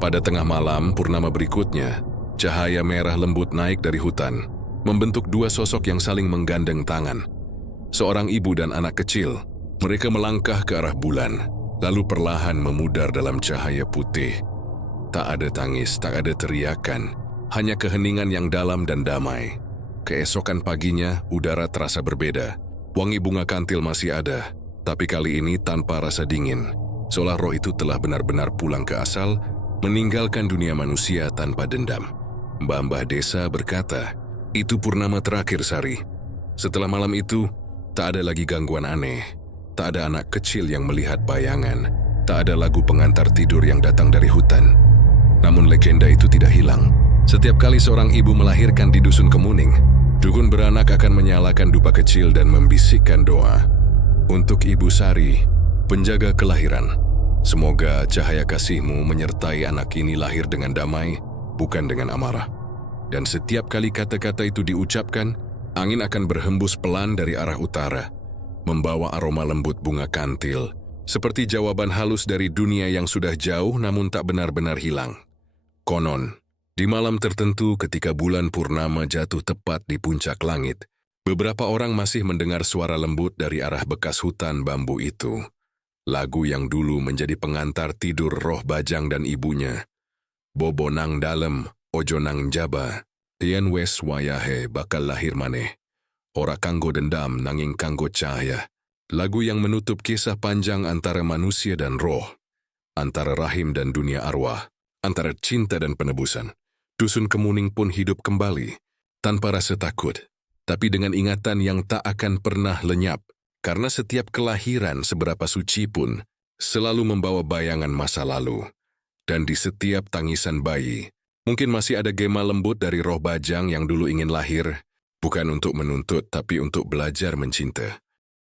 Pada tengah malam purnama berikutnya, cahaya merah lembut naik dari hutan, membentuk dua sosok yang saling menggandeng tangan. Seorang ibu dan anak kecil. Mereka melangkah ke arah bulan, lalu perlahan memudar dalam cahaya putih. Tak ada tangis, tak ada teriakan, hanya keheningan yang dalam dan damai. Keesokan paginya, udara terasa berbeda. Wangi bunga kantil masih ada, tapi kali ini tanpa rasa dingin. Seolah roh itu telah benar-benar pulang ke asal, meninggalkan dunia manusia tanpa dendam. Mbah-mbah desa berkata, "Itu purnama terakhir, Sari." Setelah malam itu, tak ada lagi gangguan aneh. Tak ada anak kecil yang melihat bayangan. Tak ada lagu pengantar tidur yang datang dari hutan. Namun legenda itu tidak hilang. Setiap kali seorang ibu melahirkan di dusun Kemuning, dukun beranak akan menyalakan dupa kecil dan membisikkan doa. Untuk Ibu Sari, penjaga kelahiran, semoga cahaya kasihmu menyertai anak ini lahir dengan damai, bukan dengan amarah. Dan setiap kali kata-kata itu diucapkan, angin akan berhembus pelan dari arah utara, membawa aroma lembut bunga kantil, seperti jawaban halus dari dunia yang sudah jauh namun tak benar-benar hilang. Konon, di malam tertentu ketika bulan purnama jatuh tepat di puncak langit, beberapa orang masih mendengar suara lembut dari arah bekas hutan bambu itu. Lagu yang dulu menjadi pengantar tidur roh Bajang dan ibunya. Bobo nang dalem, ojo nang jaba, yen wes wayahe bakal lahir maneh. Ora kanggo dendam nanging kanggo cahaya. Lagu yang menutup kisah panjang antara manusia dan roh, antara rahim dan dunia arwah. antara cinta dan penebusan. Dusun Kemuning pun hidup kembali, tanpa rasa takut, tapi dengan ingatan yang tak akan pernah lenyap, karena setiap kelahiran seberapa suci pun selalu membawa bayangan masa lalu. Dan di setiap tangisan bayi, mungkin masih ada gema lembut dari roh bajang yang dulu ingin lahir, bukan untuk menuntut tapi untuk belajar mencinta.